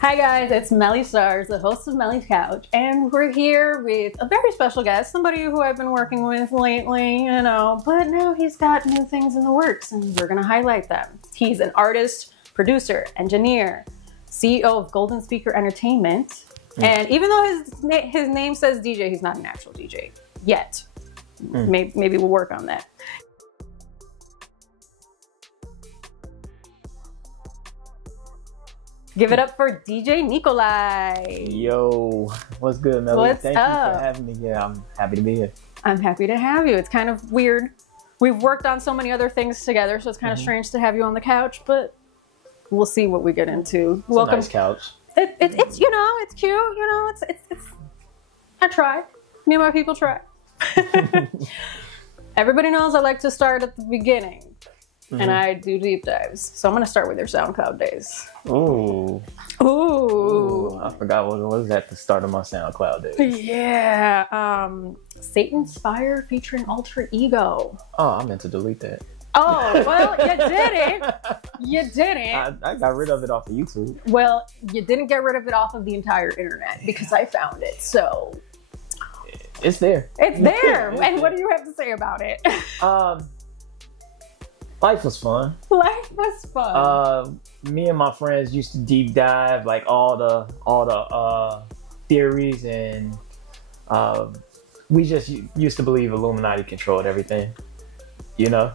Hi guys, it's Melly Starz, the host of Melly's Couch, and we're here with a very special guest, somebody who I've been working with lately, you know, but now he's got new things in the works and we're gonna highlight them. He's an artist, producer, engineer, CEO of Golden Speaker Entertainment, and even though his name says DJ, he's not an actual DJ yet. Maybe we'll work on that. Give it up for DJ Nikoli. Yo, what's good, Melly? What's Thank you for having me here. I'm happy to be here. I'm happy to have you. It's kind of weird. We've worked on so many other things together, so it's kind of strange to have you on the couch, but we'll see what we get into. It's welcome. A nice couch. It's you know, it's cute. You know, it's. I try. Me and my people try. Everybody knows I like to start at the beginning. And I do deep dives. So I'm going to start with your SoundCloud days. Ooh. Ooh. I forgot what was that, the start of my SoundCloud days. Yeah. Satan's Fire featuring Alter Ego. Oh, I meant to delete that. Oh, well, you didn't. You didn't. I got rid of it off of YouTube. Well, you didn't get rid of it off of the entire internet because I found it. So. It's there. It's there. And what do you have to say about it? Life was fun. Life was fun. Me and my friends used to deep dive like all the theories, and we just used to believe Illuminati controlled everything. You know.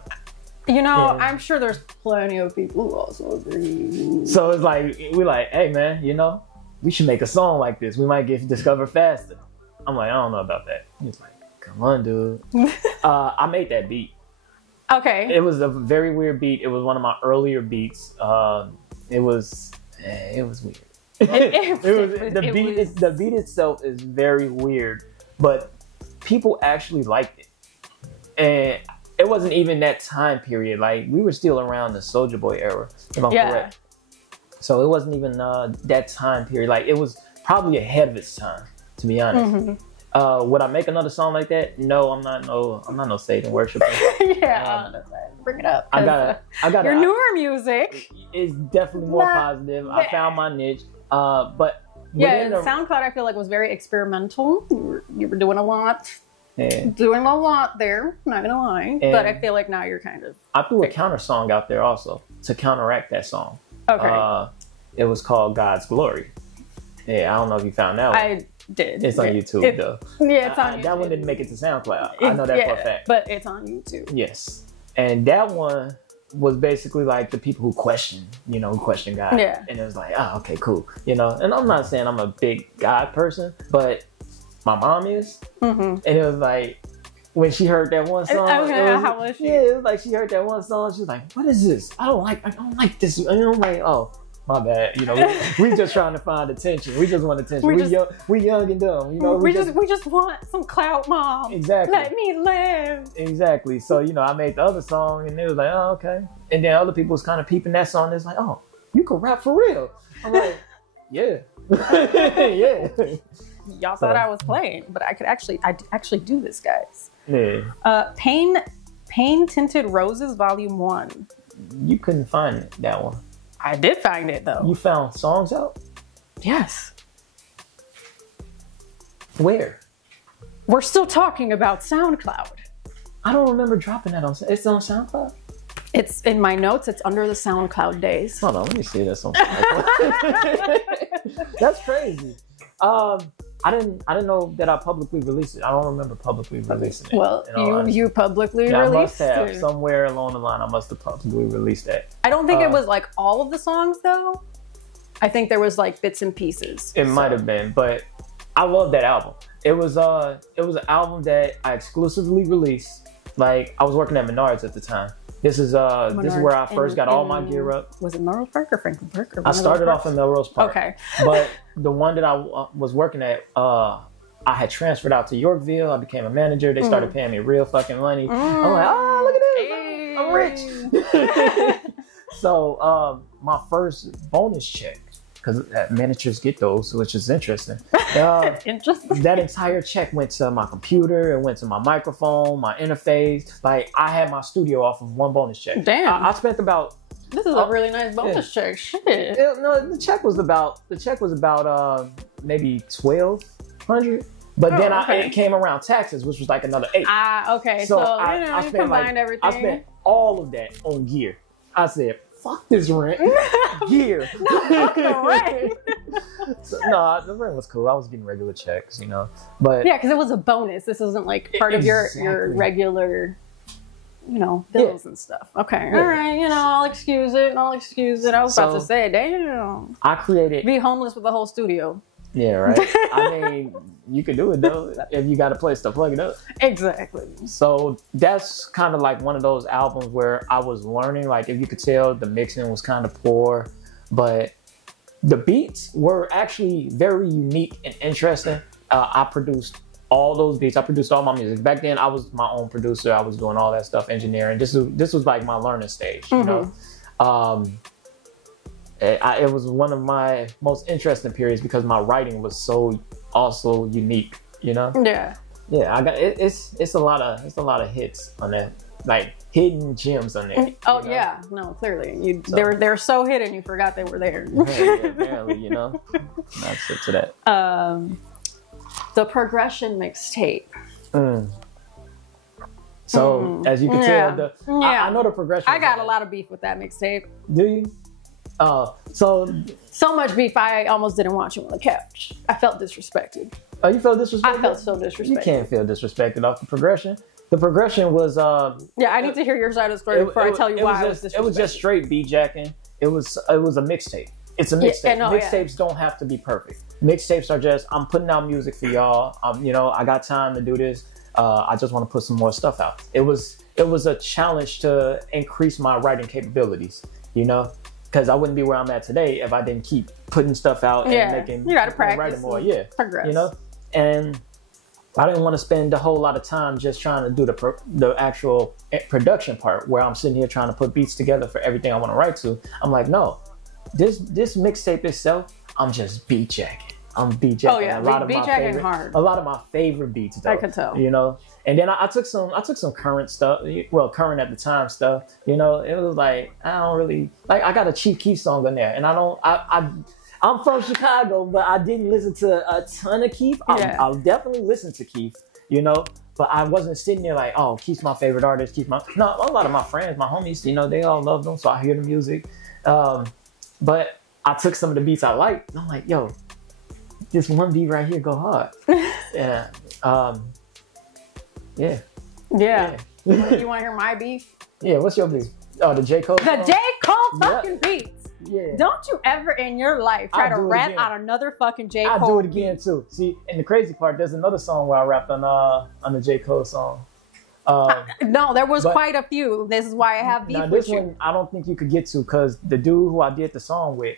You know, and I'm sure there's plenty of people who also agree. So it's like we're like, hey man, you know, we should make a song like this. We might get discovered faster. I'm like, I don't know about that. He's like, come on, dude. I made that beat. Okay. It was a very weird beat. It was one of my earlier beats. It was weird. The beat itself is very weird, but people actually liked it. And it wasn't even that time period. Like, we were still around the Soulja Boy era, if I'm correct. So it wasn't even that time period. Like, it was probably ahead of its time, to be honest. Would I make another song like that? No, I'm not no Satan worshiper. Bring it up. I got your newer music is definitely more positive. I found my niche. But SoundCloud I feel like was very experimental. You were doing a lot. Doing a lot there, not gonna lie. But I feel like now you're kind of I threw a counter song out there also to counteract that song. Okay. It was called God's Glory. Yeah, I don't know if you found that one. I did. It's on YouTube though. Yeah, it's on YouTube. That one didn't make it to SoundCloud. I know that for a fact. But it's on YouTube. Yes. And that one was basically like the people who question God. Yeah. And it was like, oh, okay, cool. You know, and I'm not saying I'm a big God person, but my mom is. And it was like, when she heard that one song. How was she? Yeah, it was like she heard that one song. She was like, what is this? I don't like this. And I'm like, oh. My bad, you know. We just trying to find attention. We just want attention. We young and dumb, you know. We just want some clout, mom. Exactly. Let me live. Exactly. So you know, I made the other song, and it was like, oh, okay. And then other people was kind of peeping that song. It's like, oh, you can rap for real. I'm like, yeah, yeah. Y'all thought I was playing, but I actually do this, guys. Yeah. Pain Tinted Roses, Volume 1. You couldn't find that one. I did find it though. You found songs out? Yes. Where? We're still talking about SoundCloud. I don't remember dropping that on. It's on SoundCloud? It's in my notes. It's under the SoundCloud days. Hold on, let me see this on SoundCloud. That's crazy. I didn't know that I publicly released it. I don't remember publicly releasing it. Well, you publicly released it. I must have. Somewhere along the line, I must have publicly released that. I don't think it was like all of the songs though. I think there was like bits and pieces. It might have been, but I love that album. It was an album that I exclusively released. Like, I was working at Menards at the time. This is where I first got all my gear up. Was it Melrose Park or Franklin Park? I started off in Melrose Park. Okay. But the one that I was working at, I had transferred out to Yorkville. I became a manager. They started paying me real fucking money. I'm like, oh, look at this. I'm rich. So my first bonus check, because managers get those, which is interesting. Interesting. That entire check went to my computer. It went to my microphone, my interface. Like, I had my studio off of one bonus check. Damn. I spent about This is a really nice bonus check. Shit. No, the check was about maybe $1,200. But then it came around taxes, which was like another $8. Okay. So I you combined everything. I spent all of that on gear. I said, fuck this rent. Gear. Fuck the rent. No, the rent was cool. I was getting regular checks, you know. But yeah, because it was a bonus. This isn't like part of your regular, bills and stuff. Okay. All right. I'll excuse it. I was about to say, damn. I created. Be homeless with the whole studio. Yeah, right. I mean, you can do it though if you got a place to plug it up. Exactly. So that's kind of like one of those albums where I was learning. Like, if you could tell, the mixing was kind of poor, but the beats were actually very unique and interesting. I produced all those beats. I produced all my music. Back then, I was my own producer. I was doing all that stuff, engineering. This was like my learning stage, you know. It was one of my most interesting periods because my writing was so also unique, you know. Yeah. Yeah, I got it's a lot of hits on that, like hidden gems on there. Oh yeah, no, clearly they're so hidden you forgot they were there. Yeah, apparently, you know. That's it to that. The Progression Mixtape. So as you can tell, I know the Progression. I got a lot of beef with that mixtape. Do you? So much beef, I almost didn't watch it on the couch. I felt disrespected. Oh, you felt disrespected? I felt so disrespected. You can't feel disrespected off the Progression. The Progression was yeah, I need to hear your side of the story before I tell you why I was disrespected. It was just straight beat jacking. It was a mixtape. It's a mixtape. Mixtapes don't have to be perfect. Mixtapes are just, I'm putting out music for y'all. I got time to do this. I just want to put some more stuff out. It was a challenge to increase my writing capabilities, you know? Because I wouldn't be where I'm at today if I didn't keep putting stuff out and making, you gotta practice, writing more. Progress. You know, and I didn't want to spend a whole lot of time just trying to do the actual production part, where I'm sitting here trying to put beats together for everything I want to write to. I'm like, no, this mixtape itself, I'm just beat jacking. I'm beat jacking. Oh yeah, beat jacking hard. A lot of my favorite beats, though. I could tell. You know. And then I took some current stuff, well, current at the time stuff, you know. It was like, I don't really, like, I got a Chief Keef song on there, and I'm from Chicago, but I didn't listen to a ton of Keef. I'll definitely listen to Keef, you know, but I wasn't sitting there like, oh, Keef's my favorite artist, no, a lot of my friends, my homies, you know, they all love them, so I hear the music. But I took some of the beats I liked, and I'm like, yo, this one beat right here go hard. Yeah. Yeah. You want to hear my beef? Yeah, what's your beef? Oh, the J.Cole song? The J.Cole fucking beats. Yeah. Don't you ever in your life try to rap on another fucking J.Cole I'll do it again, too. See, and the crazy part, there's another song where I rapped on the J.Cole song. No, there was quite a few. This is why I have beef with you. This one, I don't think you could get to, because the dude who I did the song with,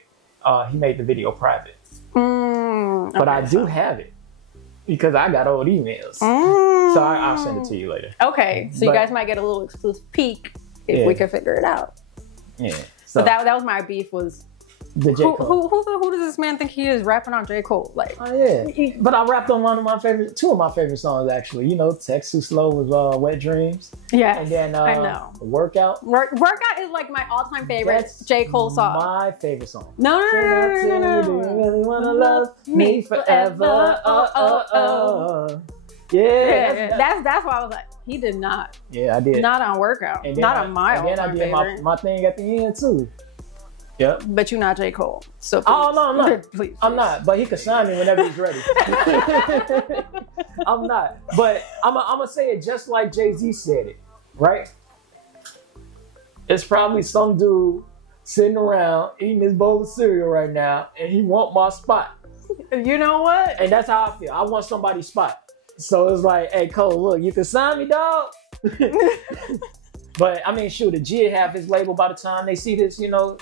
he made the video private. But I do have it, because I got old emails. So I'll send it to you later. Okay. So you guys might get a little exclusive peek if we can figure it out. Yeah. So but that was my beef, was the J.Cole. Who does this man think he is rapping on J.Cole? Like, oh yeah. But I rapped on two of my favorite songs, actually. You know, Text Too Slow with Wet Dreams. Yeah. And then I know. Workout. Workout is like my all-time favorite J.Cole song. My favorite song. No. Do you really wanna love me forever? Yeah. That's why I was like, he did not. Yeah, I did. Not on Workout. Not on my all-time favorite. And then I did my thing at the end too. Yep. But you're not J. Cole. So please. Oh no, I'm not. Please. I'm not. But he could sign me whenever he's ready. I'm not. But I'm gonna say it just like Jay-Z said it, right? It's probably some dude sitting around eating his bowl of cereal right now, and he want my spot. You know what? And that's how I feel. I want somebody's spot. So it's like, hey Cole, look, you can sign me, dog. But I mean, shoot, the Jid have his label by the time they see this, you know.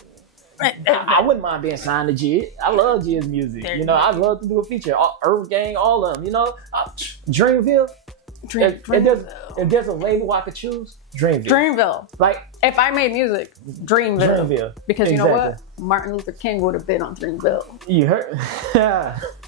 I wouldn't mind being signed to Jid. I love Jid's music. You know, I'd love to do a feature. Earth Gang, all of them. You know, Dreamville. If there's a label I could choose, Dreamville. Dreamville. Like, if I made music, Dreamville. Because you know what? Martin Luther King would have been on Dreamville. You heard?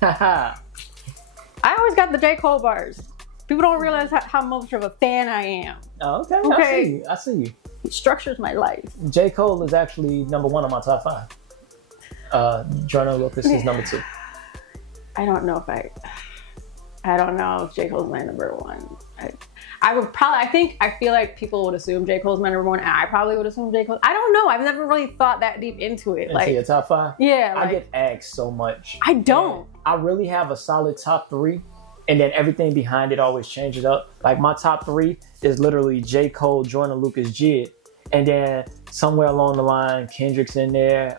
I always got the J. Cole bars. People don't realize how much of a fan I am. Oh, okay. I see you. He structures my life. J.Cole is actually number 1 on my top 5. Joyner Lucas is number 2. I don't know if J. Cole's my number 1. I feel like people would assume J. Cole's my number 1, and I probably would assume J. Cole. I don't know. I've never really thought that deep into it. Into your top 5? Yeah. I get asked so much. I don't. I really have a solid top 3, and then everything behind it always changes up. Like my top 3 is literally J. Cole, Joyner Lucas, Jid, and then somewhere along the line, Kendrick's in there.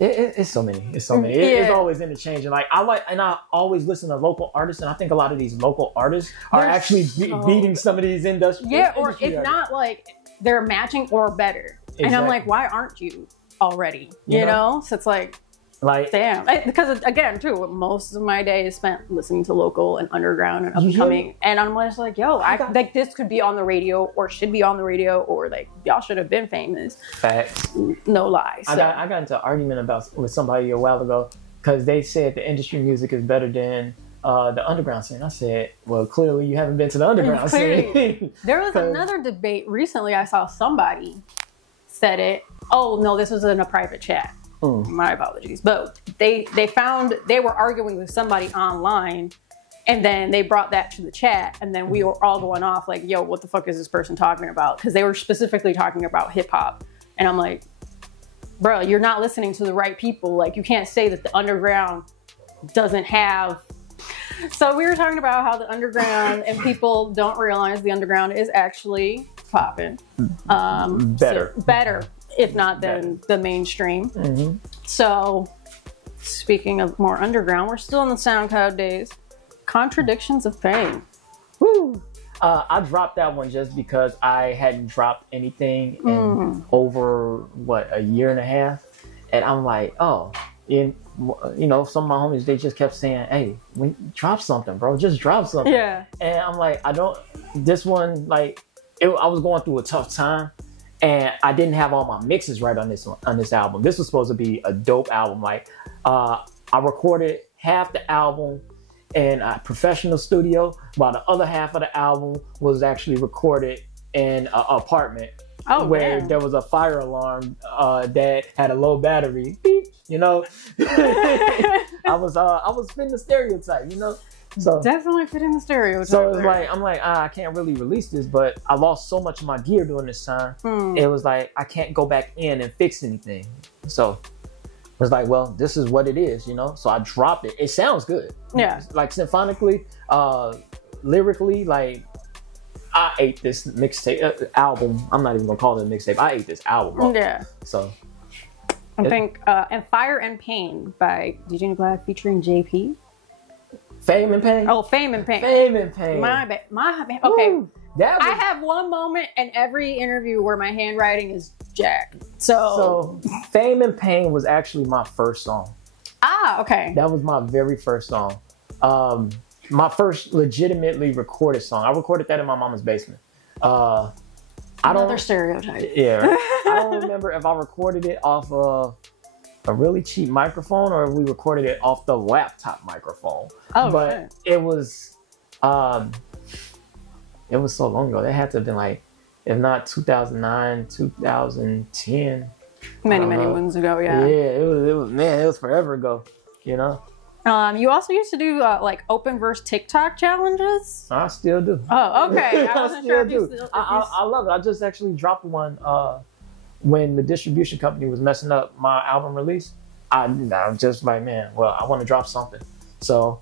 It's so many. It's always interchanging. Like I always listen to local artists, and I think a lot of these local artists are actually beating some of these industry. Yeah, or if not, like they're matching or better. Exactly. And I'm like, why aren't you already? You know? So it's like damn. Because again, too, most of my day is spent listening to local and underground and upcoming, and I'm just like, yo, like this could be on the radio or should be on the radio, or like y'all should have been famous. Facts. No lie. So. I got into an argument with somebody a while ago because they said the industry music is better than the underground scene. I said, well, clearly you haven't been to the underground scene. There was another debate recently. I saw somebody said it. Oh no, this was in a private chat. My apologies, but they were arguing with somebody online, and then they brought that to the chat, and then we were all going off like, yo, what the fuck is this person talking about? Because they were specifically talking about hip-hop, and I'm like, bro, you're not listening to the right people. Like, you can't say that the underground doesn't have. So we were talking about how the underground, and people don't realize the underground is actually popping. Better, if not than the mainstream. So, speaking of more underground, we're still in the SoundCloud days. Contradictions of Fame. Woo! I dropped that one just because I hadn't dropped anything in over, a year and a half. And I'm like, some of my homies, they just kept saying, hey, drop something, bro. Just drop something. Yeah. And I'm like, this one, I was going through a tough time. And I didn't have all my mixes right on this album. This was supposed to be a dope album. I recorded half the album in a professional studio, while the other half of the album was actually recorded in an apartment where there was a fire alarm that had a low battery. Beep, I was fitting the stereotype, So definitely fitting the stereotype. So it's I'm like, I can't really release this, but I lost so much of my gear during this time. It was like I can't go back in and fix anything. So it was like, well, this is what it is, So I dropped it. It sounds good. Yeah. Like symphonically, lyrically, I ate this mixtape album. I'm not even gonna call it a mixtape. I ate this album up. Yeah. So I think and Fire and Pain by DJ Nikoli featuring JP. Fame and Pain? Oh, Fame and Pain. Fame and Pain. My bad. Okay. Woo, I have one moment in every interview where my handwriting is jacked. So Fame and Pain was actually my first song. Ah, okay. That was my very first song. My first legitimately recorded song. I recorded that in my mama's basement. Another stereotype. Yeah. I don't remember if I recorded it off a really cheap microphone or if we recorded it off the laptop microphone. Oh, but shit. It was so long ago. That had to have been if not 2009, 2010. Many moons ago, yeah. Yeah, it was forever ago, You also used to do open verse TikTok challenges. I still do. Oh, okay. I wasn't sure if you still. I love it. I just actually dropped one when the distribution company was messing up my album release. I'm just like, man, well, I want to drop something. So,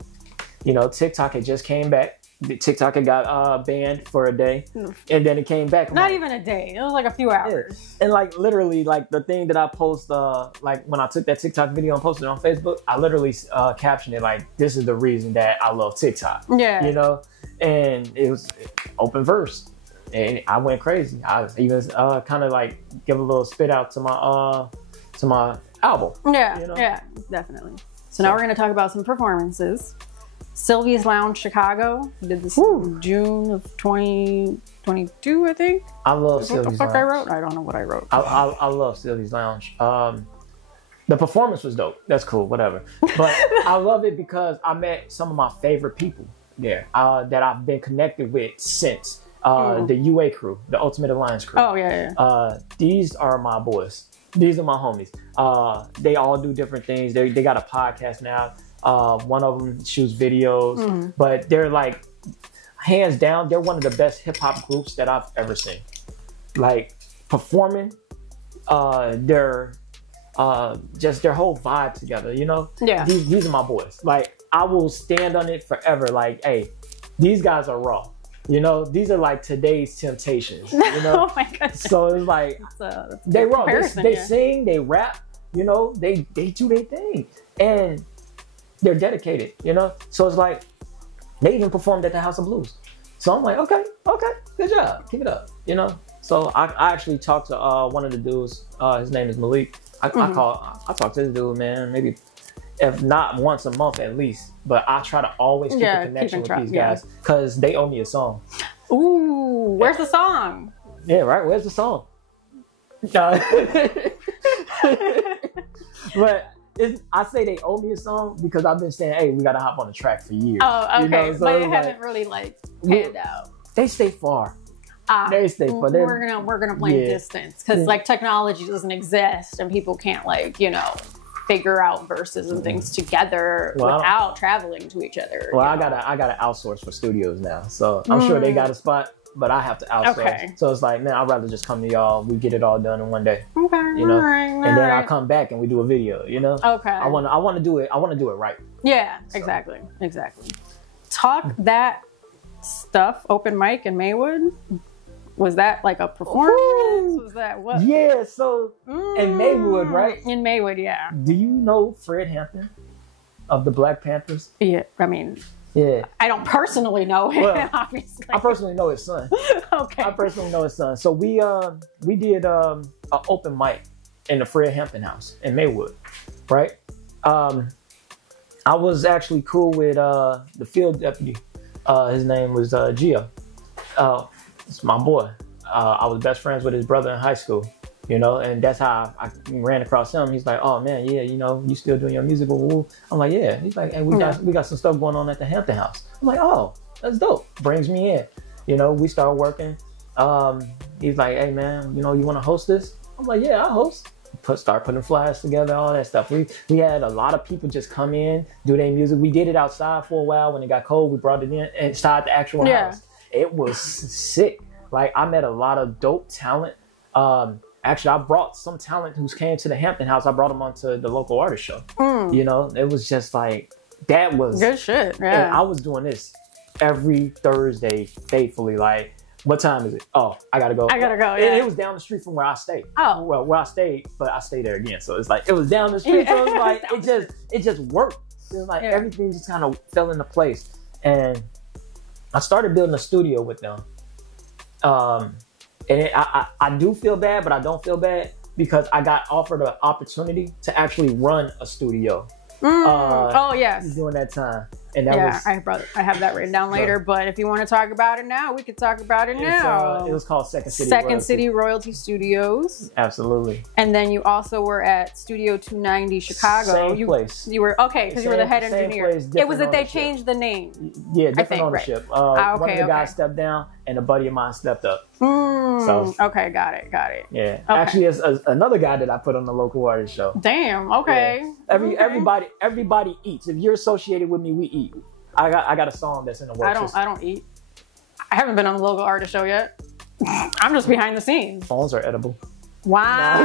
TikTok had just came back. TikTok had got banned for a day, and then it came back. Not even a day. It was a few hours. Yeah. And literally, the thing that I post, when I took that TikTok video and posted it on Facebook, I literally captioned it "This is the reason that I love TikTok." Yeah. And it was open verse, and I went crazy. I even kind of give a little spit out to my album. Yeah. Yeah, definitely. So now we're going to talk about some performances. Sylvie's Lounge Chicago did this in June of 2022, I think. I love Sylvie's Lounge. What the fuck I wrote? I don't know what I wrote. I love Sylvie's Lounge. The performance was dope. That's cool, whatever. But I love it because I met some of my favorite people there that I've been connected with since. The UA crew, the Ultimate Alliance crew. Oh, yeah. These are my boys. These are my homies. They all do different things. They got a podcast now. One of them shoots videos, but they're like, hands down, they're one of the best hip hop groups that I've ever seen. Like performing, their just their whole vibe together, you know? Yeah. These are my boys. Like I will stand on it forever. Like, hey, these guys are raw. You know, these are like today's Temptations. You know, Oh my goodness. So it's like That's they raw. They yeah. sing, they rap. You know, they do their thing, and they're dedicated. You know, so it's like they even performed at the House of Blues. So I'm like, okay, good job, keep it up. You know, so I actually talked to one of the dudes. His name is Malik. I talk to this dude, man, maybe if not once a month at least. But I try to always keep a connection with these guys because they owe me a song. Ooh, where's the song? Yeah, right. Where's the song? But I say they owe me a song because I've been saying, hey, we gotta hop on the track for years. Oh, okay. You know? So but it hasn't really like panned out. They stay far. They stay far. We're gonna blame distance because like technology doesn't exist and people can't like, you know, figure out verses and things together without traveling to each other. Well, I gotta outsource for studios now, so I'm sure they got a spot, but I have to outsource. Okay. So it's like, man, I'd rather just come to y'all. We get it all done in one day. Okay. You know, and then I come back and we do a video. You know. Okay. I want to do it. I want to do it right. Yeah. So. Exactly. Talk that stuff. Open mic in Maywood. Was that like a performance? Ooh. Was that what? Yeah, so in Maywood, right? In Maywood, yeah. Do you know Fred Hampton of the Black Panthers? Yeah, I mean, I don't personally know him, obviously. I personally know his son. Okay. I personally know his son. So we did an open mic in the Fred Hampton house in Maywood, right? I was actually cool with the field deputy. His name was Gio. It's my boy. I was best friends with his brother in high school, you know, and that's how I ran across him. He's like, oh man, yeah, you know, you still doing your music? Woo? I'm like, yeah. He's like, hey, we got some stuff going on at the Hampton house. I'm like, oh, that's dope. Brings me in. You know, we start working. He's like, hey man, you know, you want to host this? I'm like, yeah, I'll host. Start putting flyers together, all that stuff. We had a lot of people just come in, do their music. We did it outside for a while. When it got cold, we brought it in inside the actual house. It was sick. Like, I met a lot of dope talent. Actually, I brought some talent who came to the Hampton house. I brought them onto the local artist show. You know, it was just like, that was good shit. Yeah. And I was doing this every Thursday faithfully. Like, what time is it? Oh, I gotta go. Yeah. It was down the street from where I stayed. Oh. Well, where I stayed, but I stayed there again. So it's like, it was down the street. So it was like, it just worked. It was like everything just kind of fell into place. And I started building a studio with them. And I do feel bad, but I don't feel bad because I got offered an opportunity to actually run a studio. Oh yes, during that time, and that was, I have that written down later. But if you want to talk about it now, we could talk about it now. It was called Second City Royalty Studios. Absolutely. And then you also were at Studio 290 Chicago. Same place. You were because you were the head engineer. It was that they changed the name. Yeah, different ownership. Right. One of the guys stepped down, and a buddy of mine stepped up. So okay, got it. Yeah, okay. Actually, it's another guy that I put on the local artist show. Damn. Okay. Yeah. Everybody eats. If you're associated with me, we eat. I got a song that's in the works. I don't eat. I haven't been on the local artist show yet. I'm just behind the scenes. Phones are edible. Wow.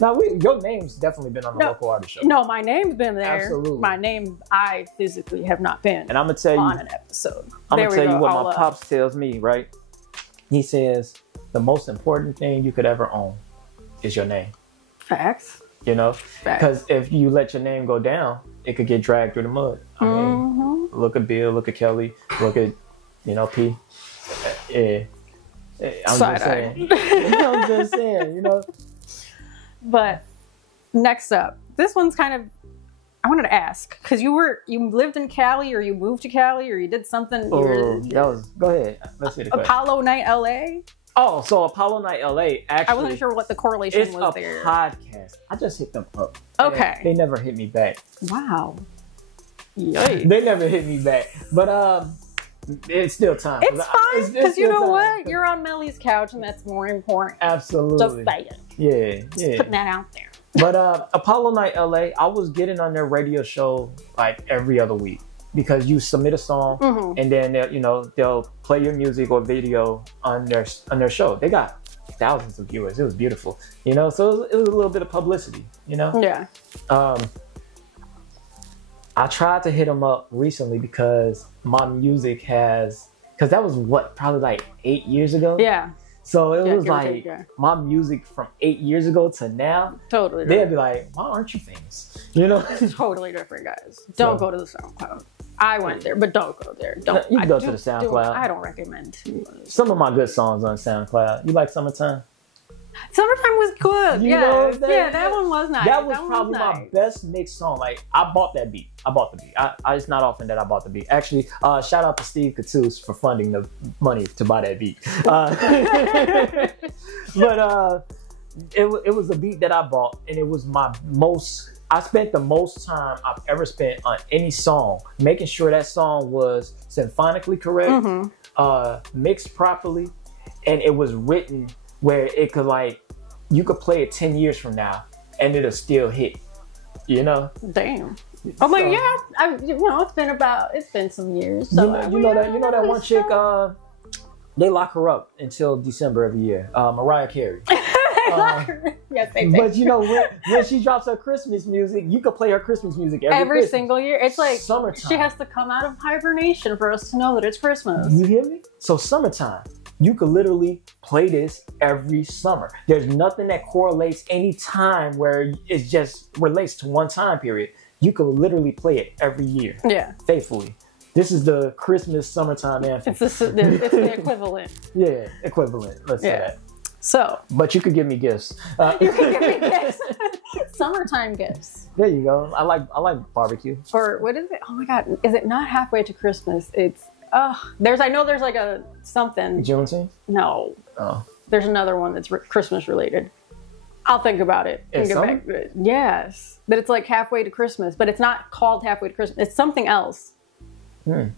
Now, your name's definitely been on the local artist show. No, my name's been there. Absolutely. My name, I physically have not been. And I'm gonna tell you on an episode. I'm gonna tell you what my pops tells me. Right? He says the most important thing you could ever own is your name. Facts. You know, because if you let your name go down, it could get dragged through the mud. I mean, look at Bill, look at Kelly, look at P. Yeah. I'm just saying. I'm just saying, you know. But next up, this one's kind of, I wanted to ask, because you lived in Cali, or you moved to Cali, or you did something. Go ahead. Let's see the question. Apollo Night LA? Oh, so Apollo Night LA, actually. I wasn't sure what the correlation was there. It's a podcast. I just hit them up. Okay. They never hit me back. Wow. Yikes. They never hit me back. But it's still time. It's fine, because you know time. what? You're on Melly's couch, and that's more important. Absolutely. Just saying. Yeah. Just putting that out there. But Apollo Night LA, I was getting on their radio show like every other week because you submit a song and then they'll play your music or video on their show. They got thousands of viewers. It was beautiful, so it was a little bit of publicity, Yeah. I tried to hit them up recently because my music because that was probably like 8 years ago. Yeah. So it was like my music from 8 years ago to now. Totally. They'd be like, "Why aren't you famous?" Totally different, guys. Don't go to the SoundCloud. I went there, but don't go there. Don't. You can go to the SoundCloud. I don't recommend. Some of my good songs on SoundCloud. You like Summertime? Summertime was good. Yeah, that one was nice. That was probably my best mixed song. Like, I bought that beat. It's not often that I bought the beat. Actually, shout out to Steve Catus for funding the money to buy that beat. But it was a beat that I bought, and it was I spent the most time I've ever spent on any song making sure that song was symphonically correct, mixed properly, and it was written where it could you could play it 10 years from now and it'll still hit, Damn. I'm like, it's been some years. So you know that one chick, they lock her up until December every year. Mariah Carey. Yes, but when she drops her Christmas music, you could play her Christmas music every single year. It's like summertime. She has to come out of hibernation for us to know that it's Christmas. You hear me? So summertime, you could literally play this every summer. There's nothing that correlates any time where it just relates to one time period. You could literally play it every year. Yeah. Faithfully. This is the Christmas summertime anthem. It's the equivalent. Yeah, equivalent. Let's say that. So. But you could give me gifts. You could give me gifts. Summertime gifts. There you go. I like barbecue. Or what is it? Oh my God. Is it not halfway to Christmas? It's there's like a something. Juneteenth? No. Oh. There's another one that's Christmas related. I'll think about it and get back to it. Yes. But it's like halfway to Christmas, but it's not called halfway to Christmas. It's something else. I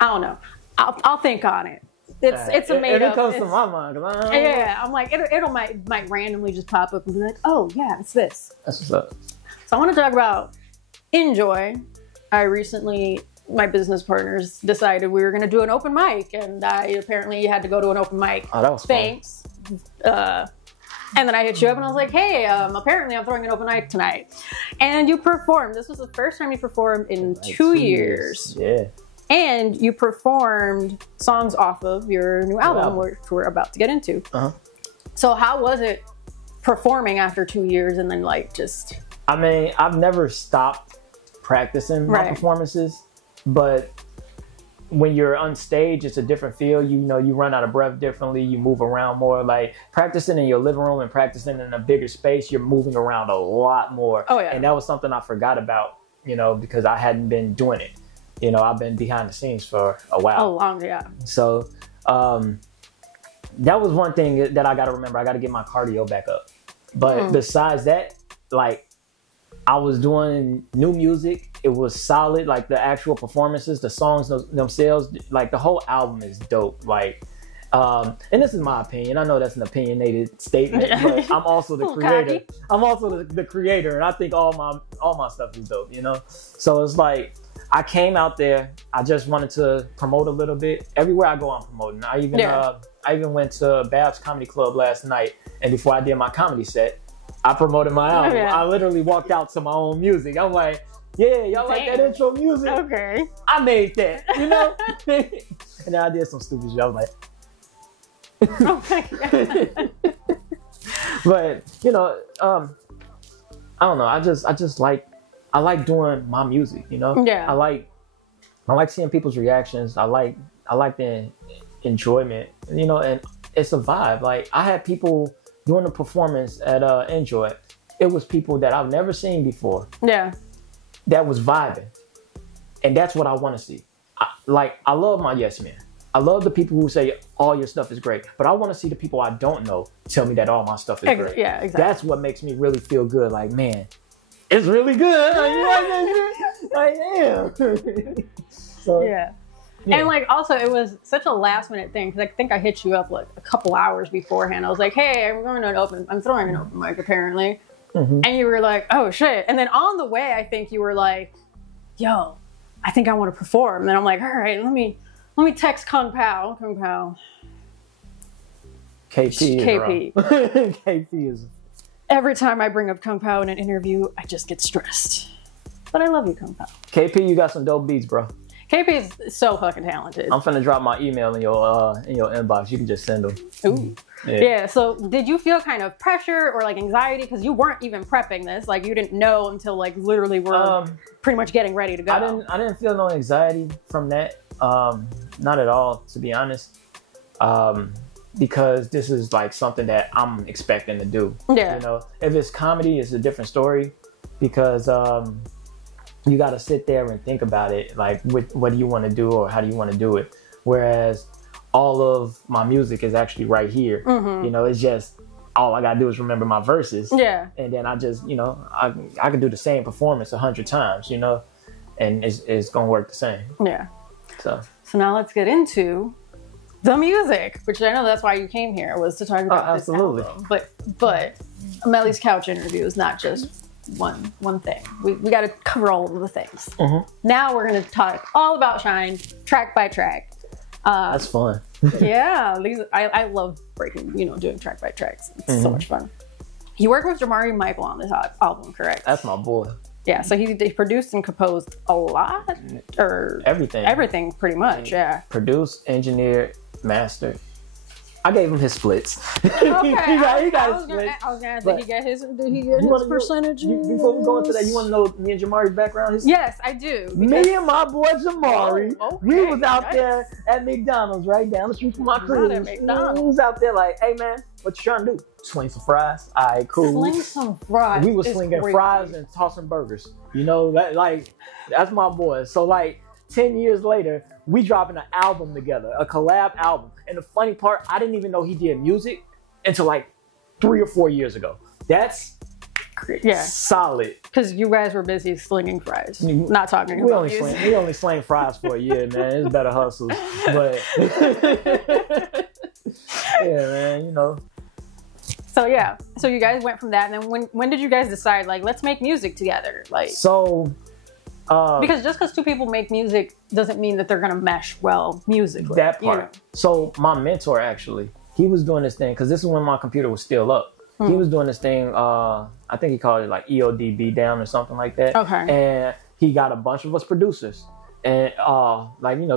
don't know. I'll think on it. It's a made up. It comes to my mind. Yeah. I'm like, it might randomly just pop up and be like, oh yeah, it's this. That's what's up. So I want to talk about Innjoy. My business partners decided we were going to do an open mic, and I apparently had to go to an open mic. Oh, that was Thanks. And then I hit you up and I was like, hey, apparently I'm throwing an open mic tonight. And you performed. This was the first time you performed in 2 years. Yeah. And you performed songs off of your new album, which we're about to get into. So how was it performing after 2 years and then I mean, I've never stopped practicing my performances. But when you're on stage, it's a different feel. You run out of breath differently. You move around more. Like practicing in your living room and practicing in a bigger space, you're moving around a lot more. Oh, yeah. And that was something I forgot about, because I hadn't been doing it. I've been behind the scenes for a while. Oh, long, yeah. So that was one thing that I got to remember. I got to get my cardio back up. But besides that, I was doing new music. It was solid. The actual performances, the songs themselves, the whole album is dope. And this is my opinion. I know that's an opinionated statement, but I'm also the creator. I'm also the creator, and I think all my stuff is dope. So it's I came out there. I just wanted to promote a little bit. Everywhere I go, I'm promoting. I even went to Babs Comedy Club last night, and before I did my comedy set, I promoted my album. I literally walked out to my own music. I'm like, yeah, y'all like that intro music? Okay. I made that, And then I did some stupid shit. I was like, but I don't know. I like doing my music. Yeah. I like seeing people's reactions. I like the enjoyment. And it's a vibe. I had people doing a performance at Innjoy. It was people that I've never seen before. Yeah. That was vibing. And that's what I want to see. I love my yes men. I love the people who say all your stuff is great, but I want to see the people I don't know tell me that all my stuff is great. Yeah, exactly. That's what makes me really feel good. Man, it's really good. Like, damn. So yeah. And like also it was such a last minute thing because I think I hit you up like a couple hours beforehand. I was like, hey, I'm throwing an open mic apparently. And you were like, oh shit. And then on the way I think you were like, yo, I think I want to perform. And then I'm like, all right, let me text Kung Pao. KP. KP is. Every time I bring up Kung Pao in an interview, I just get stressed. But I love you, Kung Pao. KP, you got some dope beats, bro. KP is so fucking talented. I'm finna drop my email in your inbox. You can just send them. Ooh. Yeah. So did you feel kind of pressure or like anxiety because you weren't even prepping this? Like you didn't know until like literally we're pretty much getting ready to go. I didn't feel no anxiety from that. Not at all, to be honest. Because this is like something that I'm expecting to do. Yeah. You know, if it's comedy, it's a different story because you got to sit there and think about it. Like, what do you want to do or how do you want to do it? Whereas all of my music is actually right here. You know, it's just all I got to do is remember my verses. Yeah. And then I just, you know, I can do the same performance 100 times, you know, and it's going to work the same. Yeah. So now let's get into the music, which I know that's why you came here, was to talk about this album. But a Melly's Couch interview is not just one thing. We got to cover all of the things. Now we're going to talk all about Shine, track by track. That's fun. Yeah, I love breaking, doing track by tracks. It's so much fun. You worked with Jamari Michael on this album, correct? That's my boy. Yeah, so he produced and composed a lot, or everything pretty much. Yeah, produced, engineered, mastered. I gave him his splits. Okay, he got his splits. I was gonna ask, did he get his percentages? Before we go into that, you want to know me and Jamari's background? Yes, I do. Me and my boy Jamari, we was out there at McDonald's, right down the street from my crib. We was out there like, hey man, what you trying to do? Swing some fries? All right, cool. Sling some fries. We was slinging fries and tossing burgers. You know, that's my boy. So like 10 years later, we dropping an album together, a collab album. And the funny part, I didn't even know he did music until like 3 or 4 years ago. That's solid. Because you guys were busy slinging fries, not talking about music. We only slang fries for a year, man. It's better hustles. But yeah, man, you know. So yeah, so you guys went from that, and then when did you guys decide, like, let's make music together? Like, because just because two people make music doesn't mean that they're gonna mesh well musically. That part. So my mentor, actually, he was doing this thing, because this is when my computer was still up. He was doing this thing, I think he called it like EODB down or something like that. Okay. And he got a bunch of us producers, and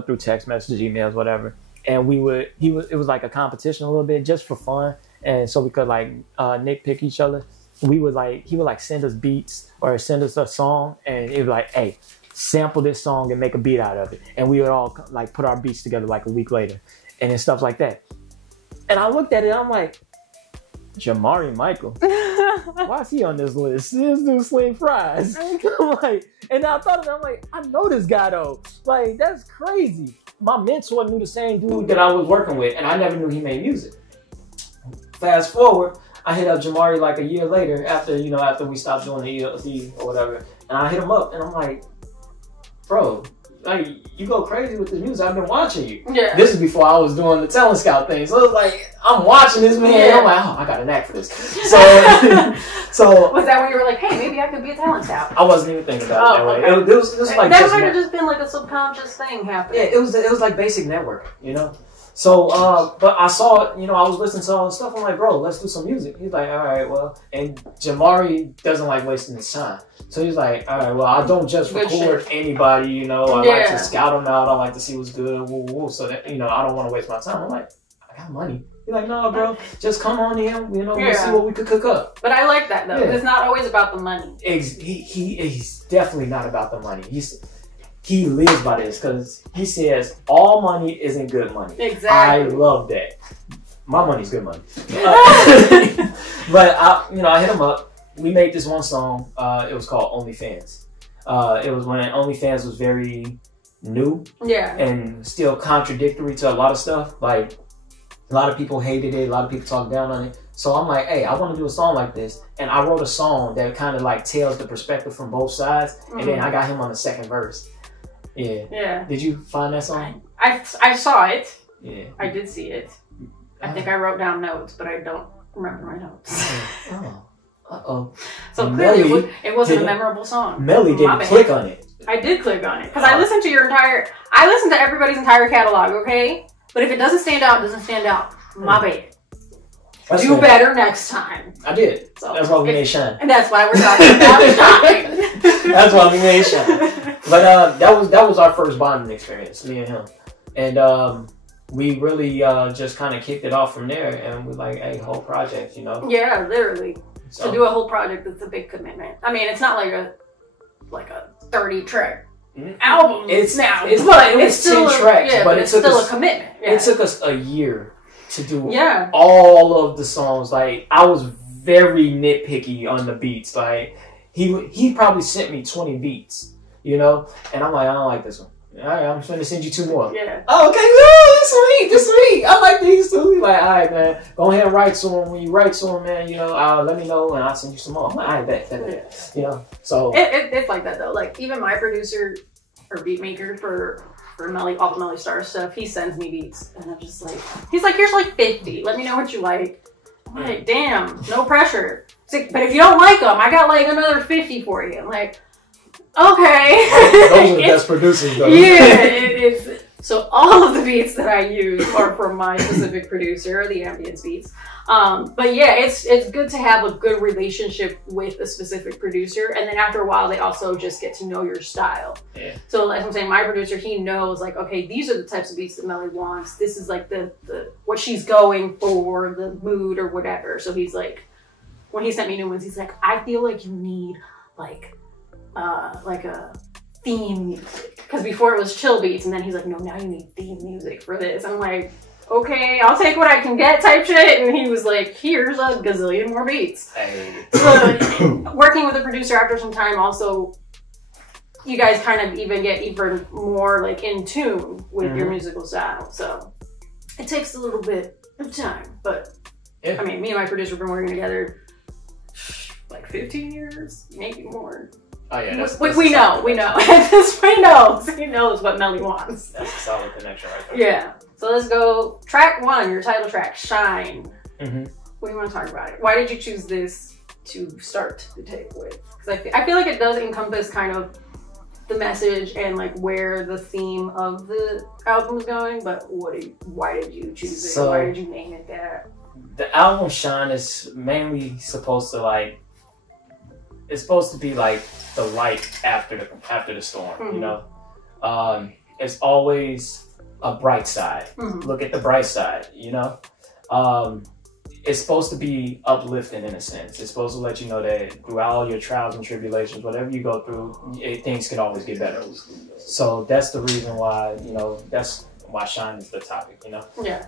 through text messages, emails, whatever. And it was like a competition a little bit, just for fun. And so we could nitpick each other. He would send us beats or send us a song, and it was like, hey, sample this song and make a beat out of it. And we would all like put our beats together like a week later, and then stuff like that. And I looked at it, I'm like, Jamari Michael, why is he on this list? This dude sling fries. I'm like, and I thought of it, I'm like, I know this guy though. Like, that's crazy. My mentor knew the same dude that I was working with, and I never knew he made music. Fast forward, I hit up Jamari like a year later after we stopped doing the ELC or whatever, and I hit him up and I'm like, bro, like, you go crazy with this music. I've been watching you. Yeah. This is before I was doing the talent scout thing, so it was like, I'm watching this man. Yeah. I'm like, oh, I got a knack for this. So was that when you were like, hey, maybe I could be a talent scout? I wasn't even thinking about it that way. It was like that might have just been like a subconscious thing happening. Yeah, it was like basic network, you know. So, but I saw, I was listening to all the stuff. I'm like, bro, let's do some music. He's like, all right, well, and Jamari doesn't like wasting his time. So he's like, all right, well, I don't just record anybody, I like to scout them out. I like to see what's good, so that, I don't want to waste my time. I'm like, I got money. He's like, no, bro, just come on in, we'll see what we could cook up. But I like that, though. Yeah. It's not always about the money. He's definitely not about the money. He lives by this, because he says all money isn't good money. Exactly. I love that. My money's good money. But I hit him up. We made this one song. It was called OnlyFans. It was when OnlyFans was very new. Yeah. And still contradictory to a lot of stuff. Like, a lot of people hated it. A lot of people talked down on it. So I'm like, hey, I want to do a song like this. And I wrote a song that kind of like tells the perspective from both sides. And then I got him on the second verse. Yeah. Yeah. Did you find that song? I saw it. Yeah. I did see it. I think I wrote down notes, but I don't remember my notes. Oh. Uh-oh. So clearly it wasn't a memorable song. Melly didn't click on it. I did click on it. Because I listened to everybody's entire catalog, okay? But if it doesn't stand out, it doesn't stand out. My bad. Do better next time. I did. So that's why we made Shine. And that's why we're talking about Shine. That's why we made Shine. But that was our first bonding experience, me and him. And we really just kind of kicked it off from there. And we're like, hey, whole project, you know? Yeah, literally. So, to do a whole project, it's a big commitment. I mean, it's not like a 30-track album. It's now, but it's still 10 tracks, yeah, but it's still a commitment. Yeah. It took us a year to do all of the songs. Like, I was very nitpicky on the beats. Like, he probably sent me 20 beats, you know, and I'm like, I don't like this one. All right, I'm going to send you 2 more. Yeah. Oh, okay, no, this sweet. I like these too. Like, all right, man, go ahead and write to them. When you write to them, man, you know, let me know and I'll send you some more. I'm like, all right, bet. You know, so. It's like that though. Like, even my producer or beat maker for Melly, all the Melly Starz stuff, he sends me beats. And I'm just like, he's like, here's like 50. Let me know what you like. I'm like, damn, no pressure. Like, but if you don't like them, I got like another 50 for you. I'm like, okay. Those are the best producers, though. Yeah, so all of the beats that I use are from my specific producer, the ambience beats. But yeah, it's good to have a good relationship with a specific producer, and then after a while, they also just get to know your style. Yeah. So like I'm saying, my producer, he knows like, okay, these are the types of beats that Melly wants. This is like the what she's going for, the mood or whatever. So he's like, when he sent me new ones, he's like, I feel like you need like a theme music, because before it was chill beats, and then he's like, no, now you need theme music for this. I'm like, okay, I'll take what I can get type shit. And he was like, here's a gazillion more beats. Hey. So working with a producer after some time, also you guys kind of get even more like in tune with your musical style. So it takes a little bit of time, but I mean, me and my producer have been working together like 15 years, maybe more. Oh yeah, we know. At this point, he knows what Melly wants. That's a solid connection right there. Yeah. So let's go. Track 1, your title track, Shine. What do you want to talk about? Why did you choose this to start the tape with? Because I feel like it does encompass kind of the message and like where the theme of the album is going. But why did you choose it? So, why did you name it that? The album Shine is mainly supposed to like. It's supposed to be like the light after the storm, you know? It's always a bright side. Look at the bright side, you know? It's supposed to be uplifting in a sense. It's supposed to let you know that through all your trials and tribulations, whatever you go through, things can always get better. So that's the reason why, you know, that's why Shine is the topic, you know? Yeah.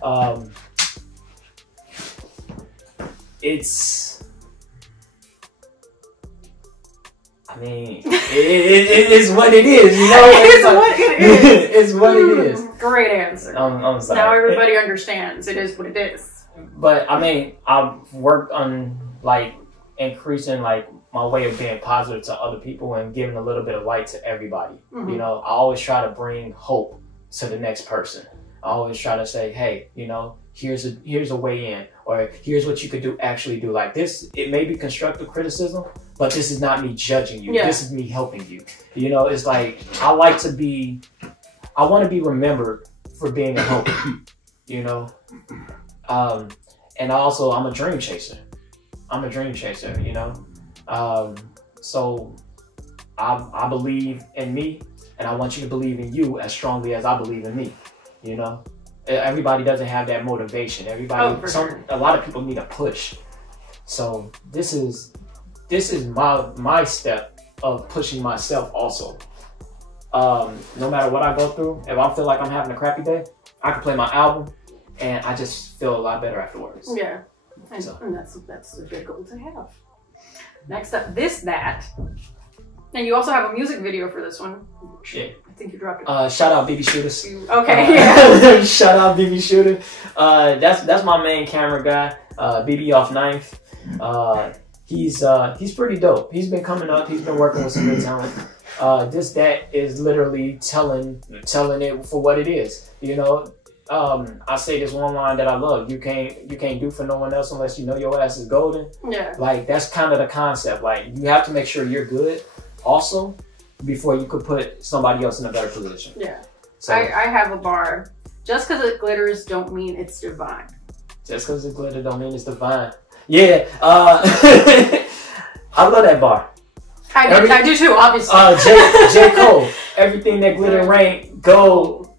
I mean, it is what it is, you know? It's what it is. Great answer. I'm sorry. Now everybody understands. It is what it is. But, I mean, I've worked on, like, increasing, like, my way of being positive to other people and giving a little bit of light to everybody. You know, I always try to bring hope to the next person. I always try to say, hey, you know, here's a way in, or here's what you could actually do. Like this, it may be constructive criticism, but this is not me judging you. This is me helping you. You know, it's like, I want to be remembered for being a helper, you know? And also, I'm a dream chaser, you know? So I believe in me, and I want you to believe in you as strongly as I believe in me, you know? Everybody doesn't have that motivation. A lot of people need a push. So this is my step of pushing myself also. No matter what I go through, if I feel like I'm having a crappy day, I can play my album and I just feel a lot better afterwards. Yeah. And that's a good goal to have. Next up, This That. And you also have a music video for this one. Yeah. I think you dropped it. Shout out BB Shooters. Okay, yeah. Shout out BB Shooter. That's my main camera guy. BB off 9th. He's pretty dope. He's been coming up. He's been working with some good talent. That is literally telling it for what it is. You know, I say this one line that I love. You can't do for no one else unless you know your ass is golden. Yeah. Like, that's kind of the concept. Like, you have to make sure you're good also before you could put somebody else in a better position. Yeah. So I have a bar. Just because it glitters don't mean it's divine. Just because it glitters don't mean it's divine. Yeah. I love that bar. I do too, obviously. J.Cole. Everything that glitter ain't gold.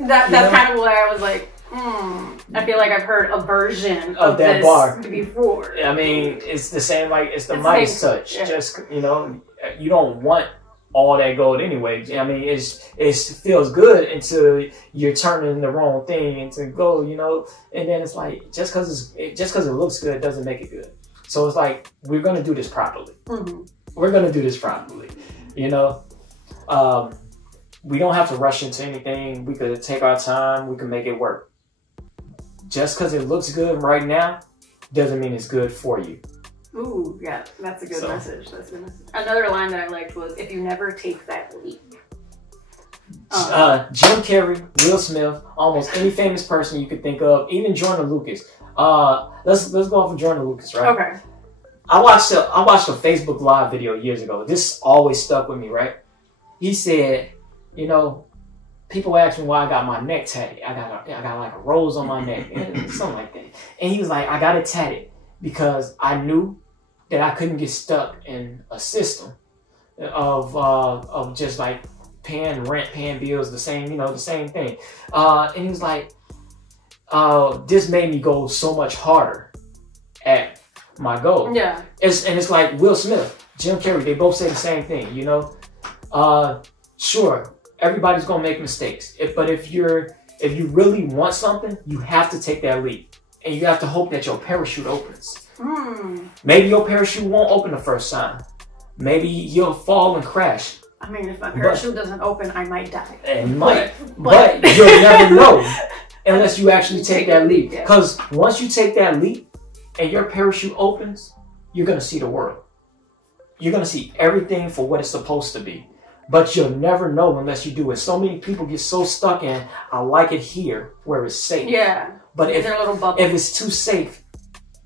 That's kind of why I was like, I feel like I've heard a version of that this bar before. I mean, it's the same, like, it's the Midas touch. Yeah. Just, you know, you don't want all that gold anyway. I mean, it feels good until you're turning the wrong thing into gold, you know? And then it's like, just because it looks good doesn't make it good. So it's like, we're going to do this properly. We're going to do this properly, you know? We don't have to rush into anything. We could take our time. We can make it work. Just because it looks good right now doesn't mean it's good for you. Ooh, yeah, that's a good message. That's a good message. Another line that I liked was, if you never take that leap. Jim Carrey, Will Smith, almost any famous person you could think of, even Jordan Lucas. Let's go off of Jordan Lucas, right? Okay. I watched a Facebook Live video years ago. This always stuck with me, right? He said, you know, people ask me why I got my neck tatted. I got like a rose on my neck, and something like that. And he was like, I got it tatted because I knew that I couldn't get stuck in a system of just like paying rent, paying bills, the same thing. And he was like, this made me go so much harder at my goal. Yeah. It's like Will Smith, Jim Carrey, they both say the same thing, you know? Sure, everybody's gonna make mistakes. But if you really want something, you have to take that leap. And you have to hope that your parachute opens. Maybe your parachute won't open the first time. Maybe you'll fall and crash. I mean, if my parachute doesn't open, I might die. But you'll never know unless you actually take that leap. Because once you take that leap and your parachute opens, you're going to see the world. You're going to see everything for what it's supposed to be. But you'll never know unless you do it. So many people get so stuck in, I like it here where it's safe. Yeah. But if it's too safe,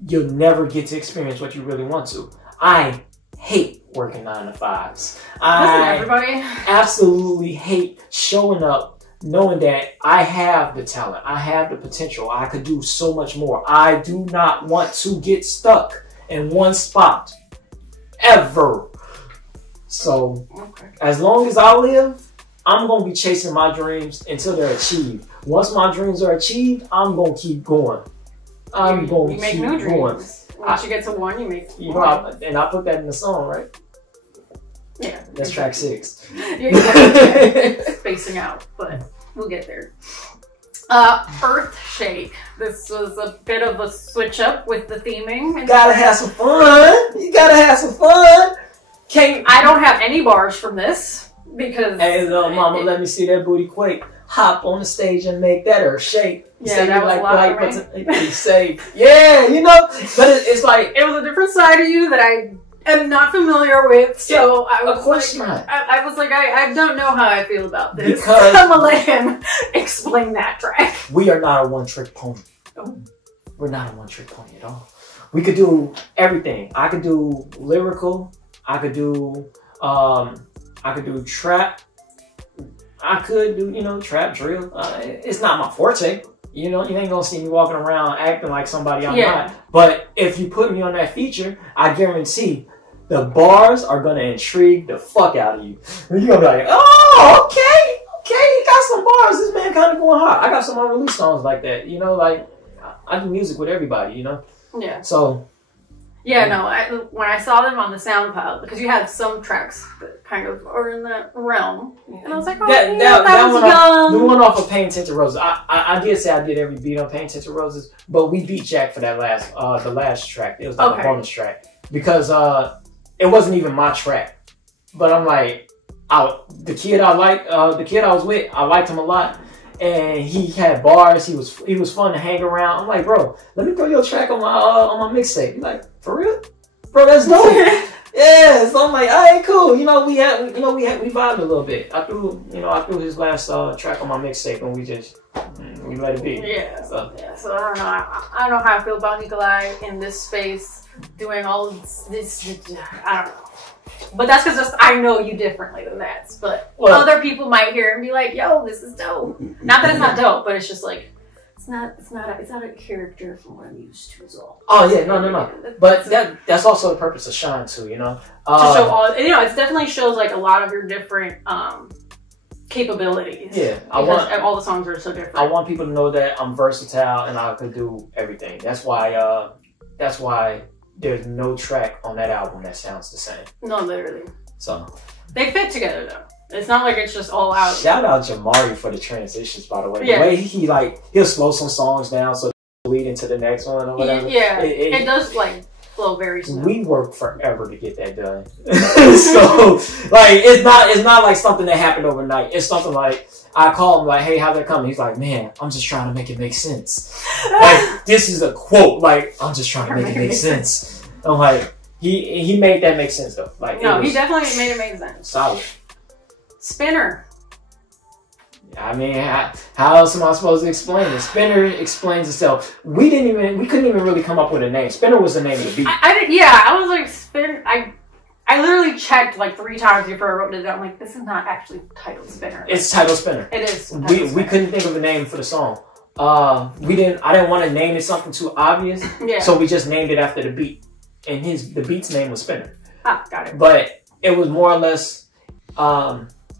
you'll never get to experience what you really want to. I hate working 9 to 5s. Everybody absolutely hate showing up knowing that I have the talent, I have the potential, I could do so much more. I do not want to get stuck in one spot ever. So as long as I live, I'm going to be chasing my dreams until they're achieved. Once my dreams are achieved, I'm going to keep going. I'm going to keep going. Dreams. Once you get to one, you make and I put that in the song, right? Yeah. That's track 6. You're spacing out, but we'll get there. Earthshake. This was a bit of a switch up with the theming. You gotta have some fun. You gotta have some fun. I don't have any bars from this because. Hey, little mama, let me see that booty quake. Hop on the stage and make that Earthshake. Yeah, that was a lot say, yeah, you know, but it's like it was a different side of you that I am not familiar with. So I was I was like, I don't know how I feel about this. Because I'm gonna let him explain that track. We are not a one-trick pony. Oh. We're not a one-trick pony at all. We could do everything. I could do lyrical. I could do trap. I could do, trap, drill. It's not my forte. You know, you ain't gonna see me walking around acting like somebody I'm not. But if you put me on that feature, I guarantee the bars are gonna intrigue the fuck out of you. You're gonna be like, oh, okay, he got some bars. This man kind of going hard. I got some unreleased songs like that. You know, like I do music with everybody. You know. Yeah. So. Yeah, no, when I saw them on the SoundCloud, because you had some tracks that kind of are in that realm, and I was like, oh, that was young. The one off of Paint Tinted Roses. I did say I did every beat on Paint Tinted Roses, but we beat Jack for that the last track. It was like a bonus track because it wasn't even my track. But I'm like, the kid I was with, I liked him a lot, and he had bars. He was fun to hang around. I'm like, bro, let me throw your track on my mixtape. He's like, for real, bro, that's dope. Yeah, so I'm like, all right, cool. We vibed a little bit. I threw his last track on my mixtape, and we let it be. Yeah. So I don't know. I don't know how I feel about Nikoli in this space, doing all this. I don't know. But that's because I know you differently than that. But other people might hear it and be like, "Yo, this is dope." Not that it's not dope, but it's just like it's not a character from what I'm used to. Is all. Oh yeah, no. But that's also the purpose of Shine too, To show all, it definitely shows like a lot of your different capabilities. Yeah, all the songs are so different. I want people to know that I'm versatile and I could do everything. That's why there's no track on that album that sounds the same. No, literally. So they fit together though. It's not like it's just all out. Shout out Jamari for the transitions, by the way. Yeah. The way he'll slow some songs down so lead into the next one or whatever. Yeah, it does like flow very smooth. We worked forever to get that done. So like it's not like something that happened overnight. It's something like I call him like, hey, how's that coming? He's like, man, I'm just trying to make it make sense. Like this is a quote. Like I'm just trying to make it make sense. I'm like he made that make sense though. Like no, he definitely made it make sense. Solid. Spinner. I mean, how else am I supposed to explain it? Spinner explains itself. We couldn't even really come up with a name. Spinner was the name of the beat. I was like, Spinner. I literally checked like 3 times before I wrote it down. I'm like, this is not actually titled Spinner. It's titled Spinner. It is. We couldn't think of a name for the song. I didn't want to name it something too obvious. Yeah. So we just named it after the beat, and the beat's name was Spinner. Ah, got it. But it was more or less.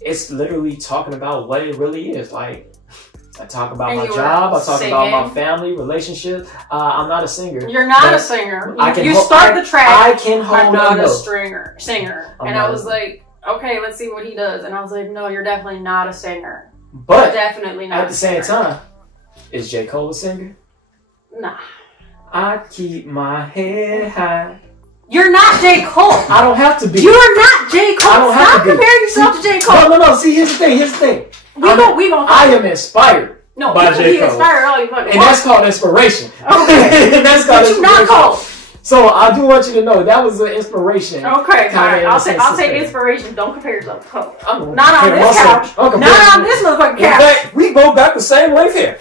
It's literally talking about what it really is. Like, I talk about my job. I talk about my family, relationship. I'm not a singer. You're not a singer. You start the track. I can hold I'm not a singer. And I was like, okay, let's see what he does. And I was like, no, you're definitely not a singer. But definitely not. At the same time, is J.Cole a singer? Nah. I keep my head high. You're not J.Cole. I don't have to be. You're not J.Cole. I don't have Stop to be. comparing yourself to J.Cole. No. See, here's the thing. I am inspired. No, by you can be J.Cole. inspired all you fucking and that's called inspiration. Okay. That's called inspiration. Not Cole. So I do want you to know that was an inspiration. Okay, fine. I'll say inspiration. Don't compare yourself to Cole. Not on this myself. couch. Not on this motherfucking couch. In fact, we both got the same length here.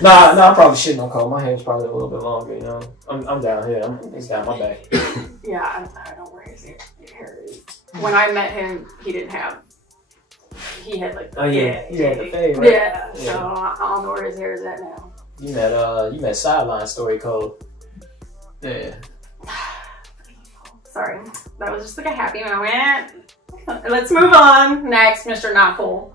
Nah, I probably shouldn't on Cole. My hair's probably a little bit longer, I'm down here. It's down my back. Yeah, I don't know where his hair is. When I met him, he had like he had the fade, right? Yeah, so I don't know where his hair is at now. You met Sideline Story Code. Yeah. Sorry, that was just like a happy moment. Let's move on. Next, Mr. Not Cool.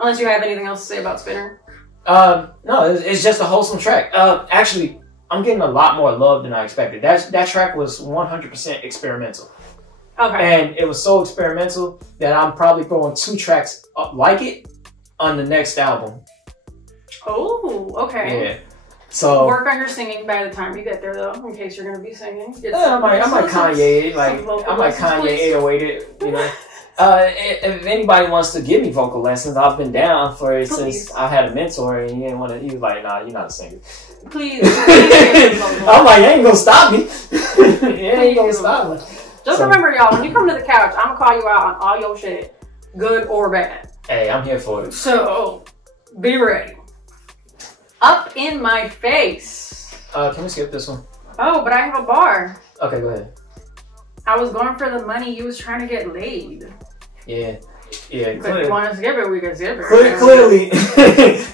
Unless you have anything else to say about Spinner. No, it's just a wholesome track. Actually, I'm getting a lot more love than I expected. That track was 100% experimental. Okay. And it was so experimental that I'm probably throwing 2 tracks up like it on the next album. Oh, okay. Yeah. So work on your singing by the time you get there, though, in case you're gonna be singing. I might Kanye it, like I might Kanye 808 it, If anybody wants to give me vocal lessons, I've been down for it since I've had a mentor, and he was like, nah, you're not a singer. Please. I'm like, you ain't gonna stop me. You ain't gonna stop me. Just remember, y'all, when you come to the couch, I'm gonna call you out on all your shit, good or bad. Hey, I'm here for it. So, be ready. Up in my face. Can we skip this one? Oh, but I have a bar. Okay, go ahead. I was going for the money. You was trying to get laid. Yeah. But if you want to skip it, we can skip it.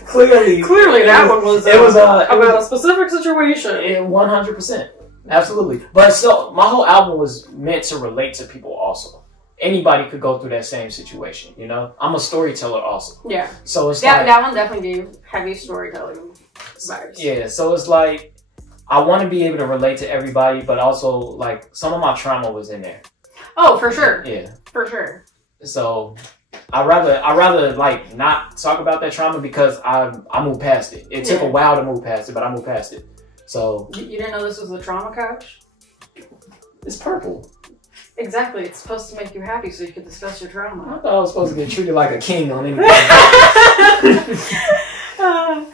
Clearly, that one was. It was about a specific situation. 100%, absolutely. But so my whole album was meant to relate to people also. Anybody could go through that same situation, I'm a storyteller also. Yeah. So it's that one definitely gave heavy storytelling vibes. Yeah. So it's like I want to be able to relate to everybody, but also like some of my trauma was in there. Oh, for sure. Yeah. For sure. So I rather like not talk about that trauma because I moved past it. It took a while to move past it, but I moved past it. So you didn't know this was a trauma couch? It's purple. Exactly. It's supposed to make you happy so you can discuss your I trauma. thought I was supposed to get treated like a king on anything.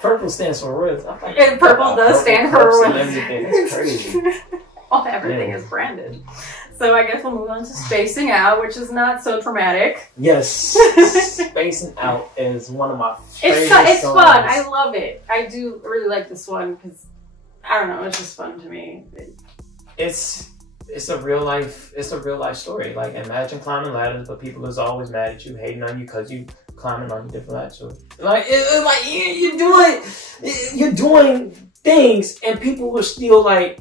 Purple stands for Riz. And purple does stand for Riz. That's crazy. Everything is branded. So I guess we'll move on to spacing out, which is not so traumatic. Yes, spacing out is one of my favorite It's songs. fun. I love it. I do really like this one because I don't know. It's just fun to me. It's a real life story. Like, imagine climbing ladders, but people is always mad at you, hating on you because you climbing on different ladders. Like, you're doing things, and people were still like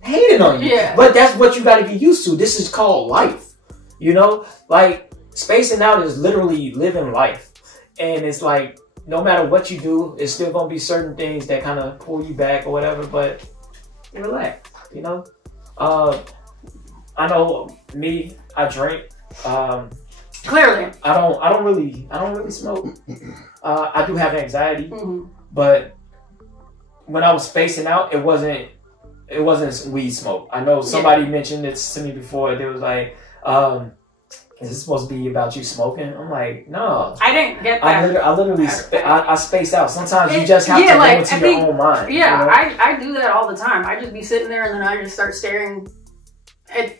hating on you. Yeah. But that's what you got to get used to. This is called life. You know, like spacing out is literally living life, and it's like no matter what you do, it's still gonna be certain things that kind of pull you back or whatever. But relax. You know. I know me. I drink. Clearly, I don't really smoke. I do have anxiety, mm-hmm. but when I was spacing out, it wasn't weed smoke. I know somebody mentioned it to me before. They was like, "Is this supposed to be about you smoking?" I'm like, "No." I didn't get that. I literally space out. Sometimes you just have to go into your own mind. Yeah, you know? I do that all the time. I just be sitting there and then I just start staring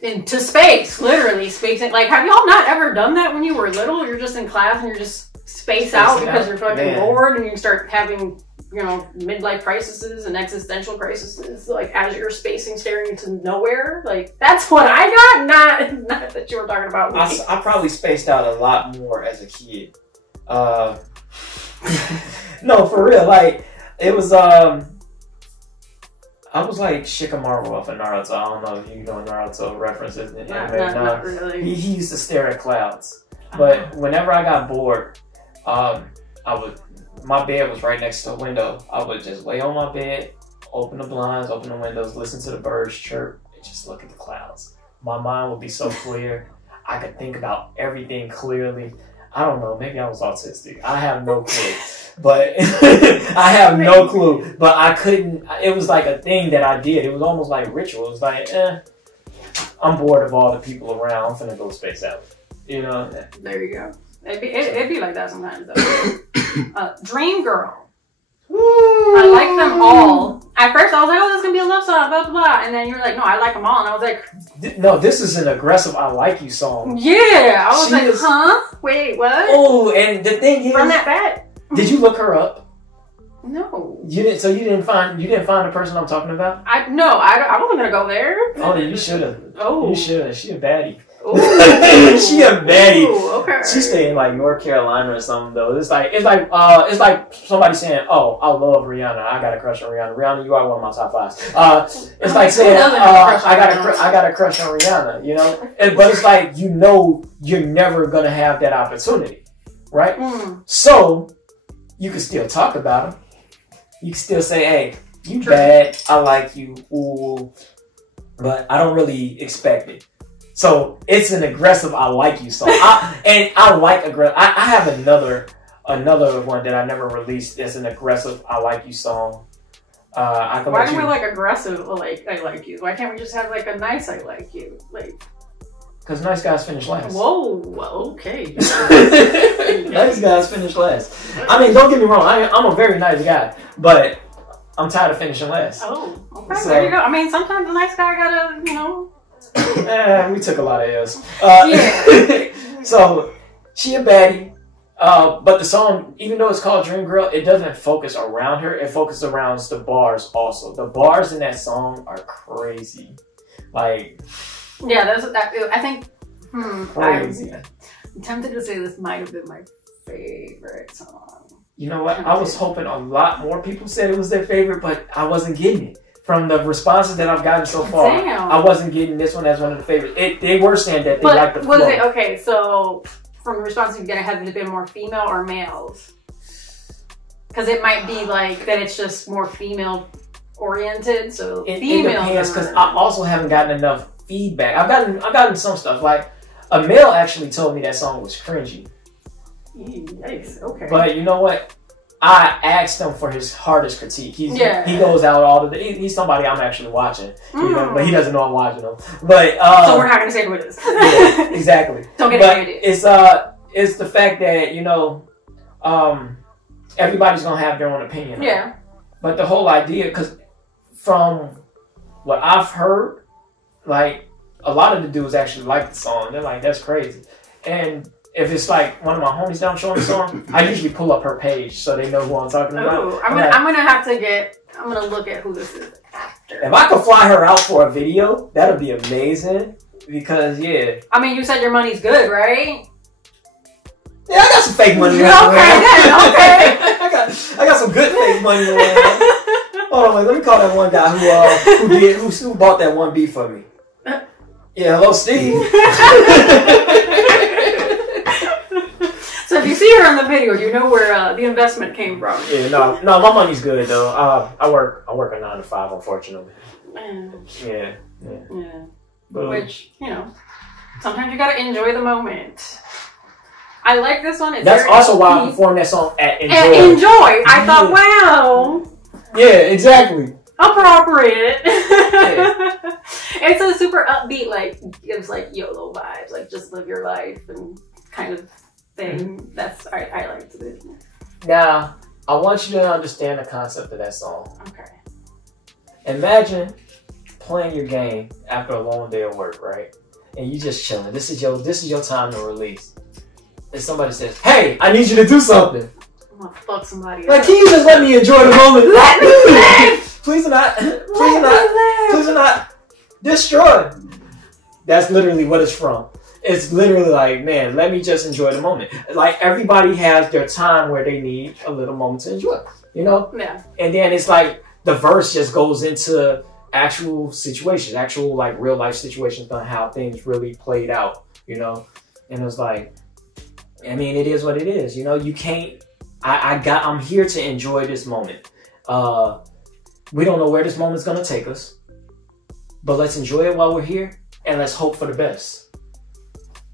into space, literally spacing. Like, have y'all not ever done that when you were little? You're just in class and you're just space out because you're fucking bored, and you start having, you know, midlife crises and existential crises, like as you're staring into nowhere. Like, that's what I got. Not that you were talking about me. I probably spaced out a lot more as a kid. No, for real. Like, it was I was like Shikamaru off of Naruto. I don't know if you know Naruto references in anime. Not really. He used to stare at clouds. But whenever I got bored, my bed was right next to the window. I would just lay on my bed, open the blinds, open the windows, listen to the birds chirp, and just look at the clouds. My mind would be so clear. I could think about everything clearly. I don't know, maybe I was autistic. I have no clue. But I have no clue. But I couldn't, it was like a thing that I did. It was almost like ritual. It was like, I'm bored of all the people around. I'm finna go space out. You know? There you go. It'd be like that sometimes though. Dream Girl. Woo. I like them all. At first I was like, oh, this is gonna be a love song, blah blah blah. And then you were like, no, I like them all. And I was like, no, this is an aggressive "I Like You" song. Yeah, I was like, huh? Wait, what? Oh, and the thing is, run that back. Did you look her up? No. You didn't. So you didn't find the person I'm talking about? I wasn't gonna go there. Oh, you should have. Oh, you should have. She a baddie. Ooh. She a baddie. Ooh, okay. She stayed in like North Carolina or something though. It's like somebody saying, "Oh, I love Rihanna. I got a crush on Rihanna. Rihanna, you are one of my top 5." It's like saying, "I got a crush on Rihanna." You know, but it's like, you know, you're never gonna have that opportunity, right? So you can still talk about him. You can still say, "Hey, you bad. I like you." Ooh, but I don't really expect it. So it's an aggressive "I Like You" song. I like aggressive. I have another one that I never released. It's an aggressive "I Like You" song. Why do we like aggressive like "I Like You"? Why can't we just have like a nice "I Like You"? Like, because nice guys finish last. Whoa, okay. Nice guys finish last. I mean, don't get me wrong. I'm a very nice guy, but I'm tired of finishing last. Oh, okay. So, there you go. I mean, sometimes a nice guy gotta, you know. We took a lot of L's. Yeah. So she a baddie, but the song, even though it's called Dream Girl, it doesn't focus around her. It focuses around the bars also. The bars in that song are crazy. Like, yeah, I think. Crazy. I'm tempted to say this might have been my favorite song. You know what? I was hoping a lot more people said it was their favorite, but I wasn't getting it. From the responses that I've gotten so far, I wasn't getting this one as one of the favorites. They were saying that they liked the flow. Was it okay? So from the responses you get, has it been more female or males? Because it might be like that. It's just more female oriented. So it depends, because I also haven't gotten enough feedback. I've gotten some stuff. Like a male actually told me that song was cringy. Yikes. Okay. But you know what? I asked him for his hardest critique. He goes out all the. He's somebody I'm actually watching, you know, but he doesn't know I'm watching him. But so we're not gonna say who it is. Yeah, exactly. Don't get but any it's the fact that, you know, everybody's gonna have their own opinion. Yeah. But the whole idea, because from what I've heard, like a lot of the dudes actually like the song. They're like, that's crazy. And if it's like one of my homies down showing the song, I usually pull up her page so they know who I'm talking about. Ooh, I'm gonna look at who this is after. If I could fly her out for a video, that'd be amazing. Because yeah. I mean, you said your money's good, right? Yeah, I got some fake money. Okay, okay. I got some good fake money. Hold on, wait, let me call that one guy who bought that one beat for me. Yeah, hello, Steve. So if you see her in the video, you know where the investment came from. Yeah, no, my money's good though. I work a 9 to 5, unfortunately. Yeah. But, which, you know, sometimes you gotta enjoy the moment. I like this one. That's also why I performed that song at Innjoy. I thought, wow. Yeah, exactly. Appropriate. Yeah. It's a super upbeat, like, gives like YOLO vibes, like just live your life and kind of thing. That's I liked it. Now, I want you to understand the concept of that song. Okay. Imagine playing your game after a long day of work, right? And you just chilling. This is your time to release. And somebody says, "Hey, I need you to do something." I'm gonna fuck somebody like, up. can you just let me enjoy the moment? Let me live! Please do not destroy. That's literally what it's from. It's literally like, man, let me just enjoy the moment. Like, everybody has their time where they need a little moment to enjoy, you know? Yeah. And then it's like the verse just goes into actual situations, actual like real life situations on how things really played out, you know? And it's like, I mean, it is what it is, you know? You can't, I'm here to enjoy this moment. We don't know where this moment's gonna take us, but let's enjoy it while we're here and let's hope for the best.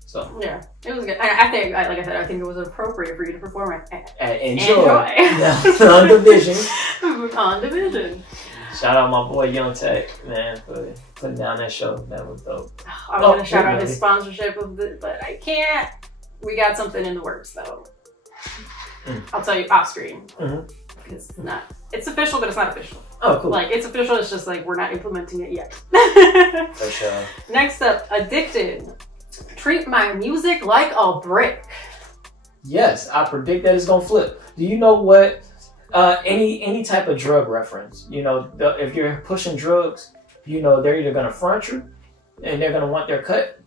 So yeah, it was good. I think, like I said, I think it was appropriate for you to perform at Innjoy. On Division. On Division. Shout out my boy Young Tech, man, for putting down that show. That was dope. I was gonna shout out his sponsorship of it, but I can't. We got something in the works though. I'll tell you off screen. It's official, but it's not official. Oh, cool. Like, it's official, it's just like we're not implementing it yet. For sure. Next up, Addicted. Treat my music like a brick. Yes, I predict that it's gonna flip. Do you know what? Any type of drug reference, you know, if you're pushing drugs, you know, they're either gonna front you and they're gonna want their cut,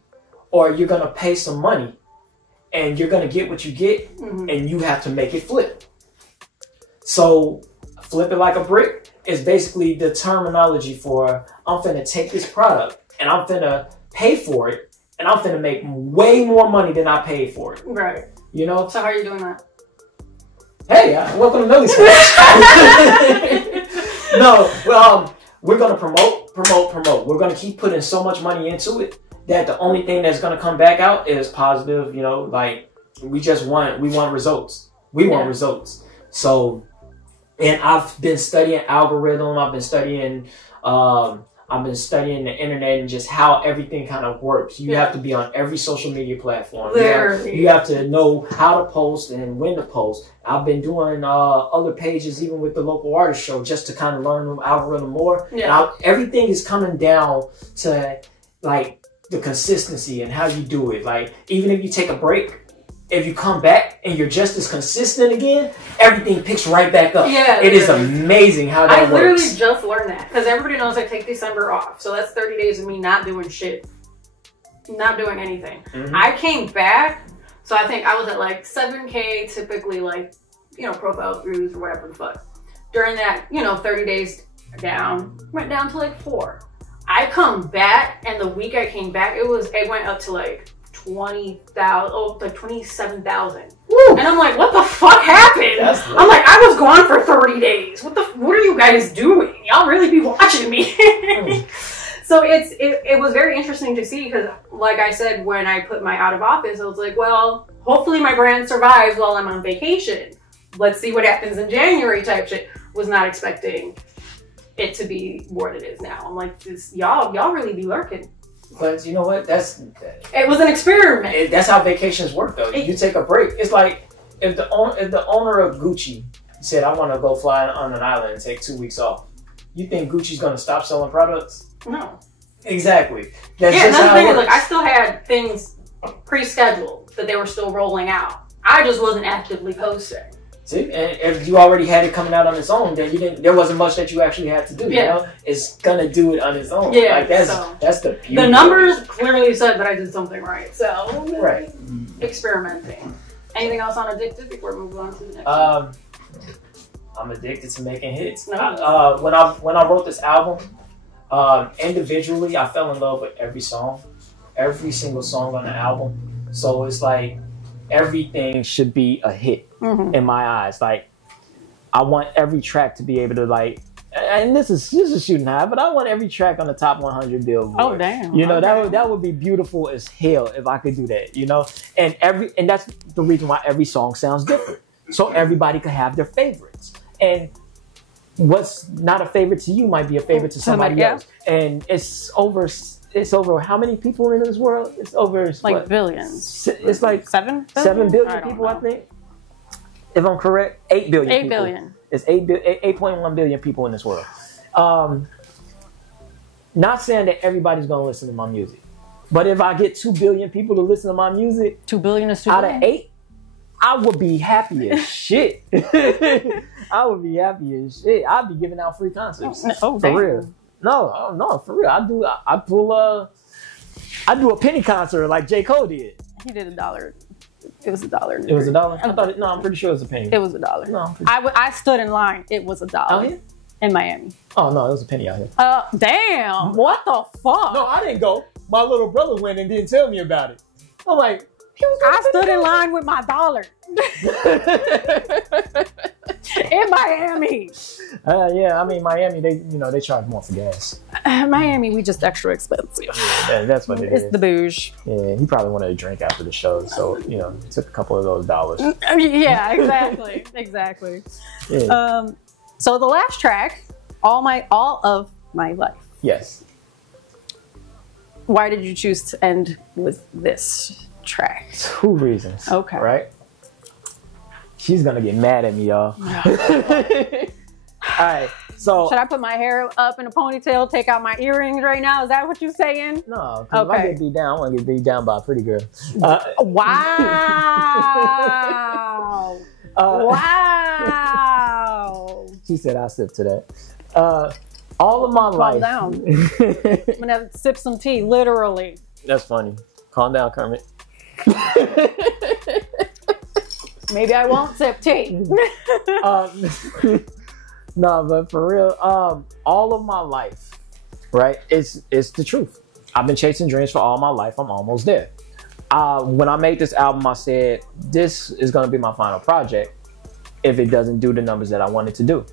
or you're gonna pay some money and you're gonna get what you get, and you have to make it flip. So flip it like a brick is basically the terminology for I'm finna take this product and I'm finna pay for it and I'm finna make way more money than I paid for it. Right. You know? So how are you doing that? Hey, welcome to Melly Starz. No, well, we're gonna promote. We're gonna keep putting so much money into it that the only thing that's gonna come back out is positive. You know, like we want results. We want results. So, and I've been studying algorithm. I've been studying the internet and just how everything kind of works. You have to be on every social media platform. You have to know how to post and when to post. I've been doing other pages, even with the local artist show, just to kind of learn the algorithm more. Yeah. And everything is coming down to like the consistency and how you do it. Like, even if you take a break, if you come back and you're just as consistent again, everything picks right back up. Yeah, it is amazing how that works. I literally just learned that because everybody knows I take December off. So that's 30 days of me not doing shit, not doing anything. I came back, so I think I was at like 7K, typically, like, you know, profile views or whatever the fuck. During that, you know, 30 days down, went down to like 4. I come back, and the week I came back, it went up to like 20,000, like 27,000. And I'm like, what the fuck happened? I'm like, I was gone for 30 days. What are you guys doing? Y'all really be watching me. So it was very interesting to see because, like I said, when I put my out of office, I was like, well, hopefully my brand survives while I'm on vacation. let's see what happens in January type shit. Was not expecting it to be what it is now. I'm like, this y'all really be lurking. But you know what? It was an experiment. That's how vacations work, though. You take a break. It's like if the owner of Gucci said, "I want to go fly on an island and take 2 weeks off." You think Gucci's gonna stop selling products? No. Exactly. That's just how it works. Like, I still had things pre-scheduled that they were still rolling out. I just wasn't actively posting. See, and if you already had it coming out on its own, then there wasn't much that you actually had to do. You know, it's gonna do it on its own. Yeah, like that's the beauty. The numbers clearly said that I did something right. So right, experimenting. Anything else on Addicted before we move on to the next one? I'm addicted to making hits. No. When I wrote this album, individually, I fell in love with every single song on the album. So it's like everything should be a hit in my eyes. Like I want every track to be able to like, and this is shooting high, but I want every track on the top 100 Billboard. Oh damn! You know that would be beautiful as hell if I could do that. You know, and that's the reason why every song sounds different, so everybody could have their favorites. And what's not a favorite to you might be a favorite to somebody else. And it's over how many people in this world? It's over like what? Billions. It's like 7 billion people, I think. If I'm correct, 8 billion. 8 billion. It's 8.1 billion people in this world. Not saying that everybody's gonna listen to my music, but if I get 2 billion people to listen to my music, 2 billion is 2 out billion? of 8. I would be happy as shit. I would be happy as shit. I'd be giving out free concerts. Oh, for damn. real. No, for real. I do a penny concert like J.Cole did. He did $1. It was $1. It was $1? I'm pretty sure it was a penny. It was $1. No, I stood in line. It was $1. Out here? In Miami. Oh, no, it was a penny out here. Damn. What the fuck? No, I didn't go. My little brother went and didn't tell me about it. I'm like, I stood in line with my $1 in Miami. Yeah, I mean Miami, they charge more for gas. Miami, we just extra expensive. Yeah, that's what it is. It's the bouge. Yeah, he probably wanted a drink after the show, so took a couple of those dollars. Yeah, exactly. Yeah. So the last track, all of my life. Yes. Why did you choose to end with this track? 2 reasons. Okay. Right? She's gonna get mad at me, y'all. Alright, so should I put my hair up in a ponytail, take out my earrings right now? Is that what you're saying? No, because if I get beat down, I want to get beat down by a pretty girl. Wow. Wow. She said I sip to that. All of my life. Calm down. I'm gonna have to sip some tea, literally. That's funny. Calm down, Kermit. Maybe I won't sip tea. No, but for real, all of my life, right? It's the truth. I've been chasing dreams for all my life. I'm almost there. When I made this album, I said, this is going to be my final project if it doesn't do the numbers that I wanted to do.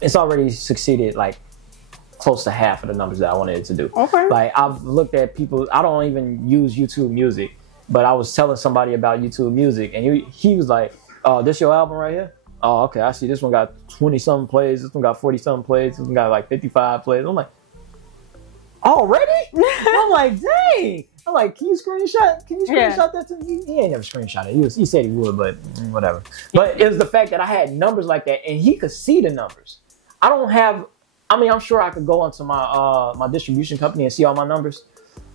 It's already succeeded like close to half of the numbers that I wanted it to do. Okay. Like I've looked at people, I don't even use YouTube Music, but I was telling somebody about YouTube Music and he was like, oh, this your album right here? Oh, okay, I see this one got 20-something plays, this one got 40-something plays, this one got like 55 plays. I'm like, already? I'm like, dang. I'm like, can you screenshot that to me? He ain't never screenshot it. He said he would, but whatever. But it was the fact that I had numbers like that and he could see the numbers. I'm sure I could go onto my my distribution company and see all my numbers,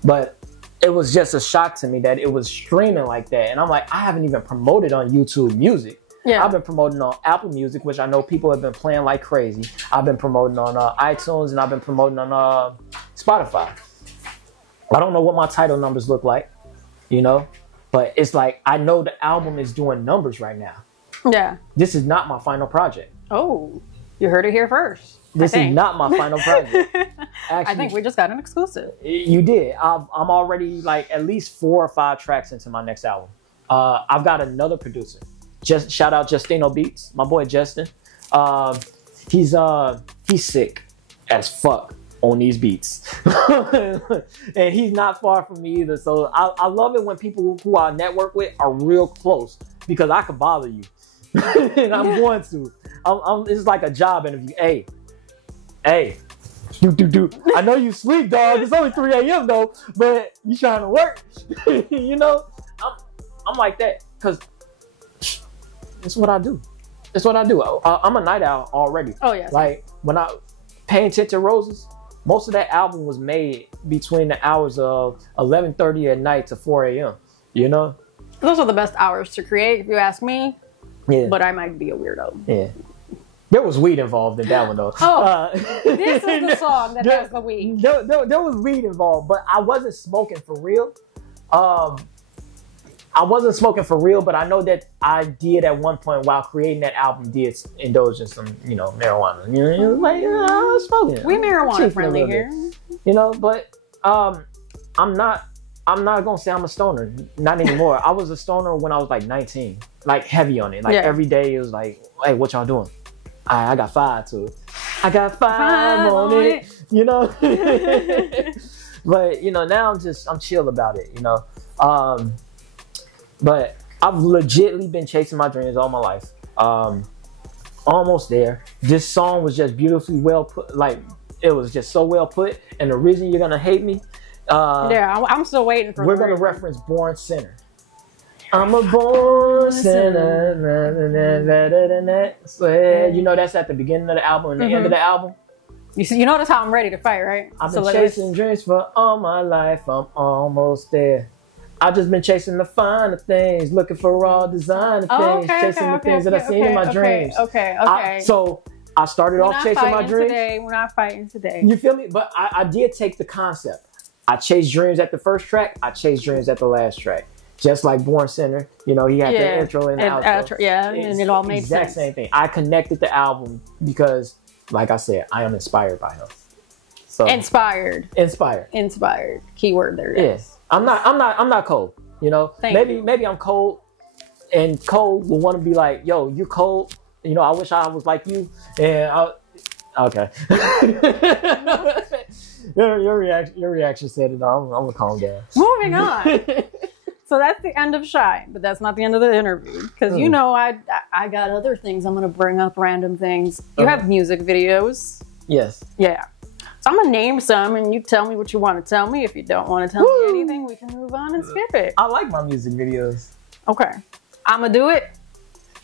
but it was just a shock to me that it was streaming like that. And I'm like, I haven't even promoted on YouTube Music. Yeah. I've been promoting on Apple Music, which I know people have been playing like crazy. I've been promoting on iTunes and I've been promoting on Spotify. I don't know what my title numbers look like, but it's like, I know the album is doing numbers right now. Yeah. This is not my final project. Oh, you heard it here first. This is not my final project. Actually, I think we just got an exclusive. You did. I'm already like at least 4 or 5 tracks into my next album. I've got another producer. Just shout out Justino Beats, my boy Justin. He's sick as fuck on these beats, and he's not far from me either. So I love it when people who I network with are real close because I can bother you. And I'm going to. It's like a job interview. Hey. Do. I know you sleep, dog. It's only 3 a.m. though, but you trying to work. You know, I'm like that because it's what I do. It's what I do. I'm a night owl already. Oh yeah. Like when I Paint Tinted Roses, most of that album was made between the hours of 11:30 at night to 4 a.m. You know, those are the best hours to create, if you ask me. Yeah. But I might be a weirdo. Yeah. There was weed involved in that one though. Oh, this is the song that has the weed. There was weed involved, but I wasn't smoking for real. I wasn't smoking for real, but I know that I did at one point while creating that album did indulge in some, marijuana. You know, like I was smoking. We marijuana friendly here. You know, but I'm not gonna say I'm a stoner. Not anymore. I was a stoner when I was like 19, like heavy on it. Like every day it was like, hey, what y'all doing? I got 5 to it. I got 5 on it. You know. But now I'm chill about it. But I've legitimately been chasing my dreams all my life. Almost there. This song was just beautifully well put. Like it was just so well put. And the reason you're gonna hate me. I'm still waiting for. We're gonna reference Born Sinner. I'm a born sinner. That's at the beginning of the album and the end of the album. You notice how I'm ready to fight, right? I've been chasing dreams for all my life. I'm almost there. I've just been chasing the finer things, looking for raw designer things, chasing the things that I've seen in my dreams. Okay. So I started off chasing my dreams. We're not fighting today. You feel me? But I did take the concept. I chased dreams at the first track. I chased dreams at the last track. Just like Born Sinner, he had the intro and the outro. And it all made sense. Exact same thing. I connected the album because, like I said, I am inspired by him. So Inspired. Keyword there. Yes. I'm not cold. Maybe I'm cold, and cold will want to be like, yo, you cold. I wish I was like you. And okay. your reaction said it. I'm gonna calm down. Moving on. So that's the end of Shine, but that's not the end of the interview because I got other things. I'm gonna bring up random things. You have music videos. Yes. Yeah. So I'm gonna name some, and you tell me what you want to tell me. If you don't want to tell me anything, we can move on and skip it. I like my music videos. Okay, I'm gonna do it.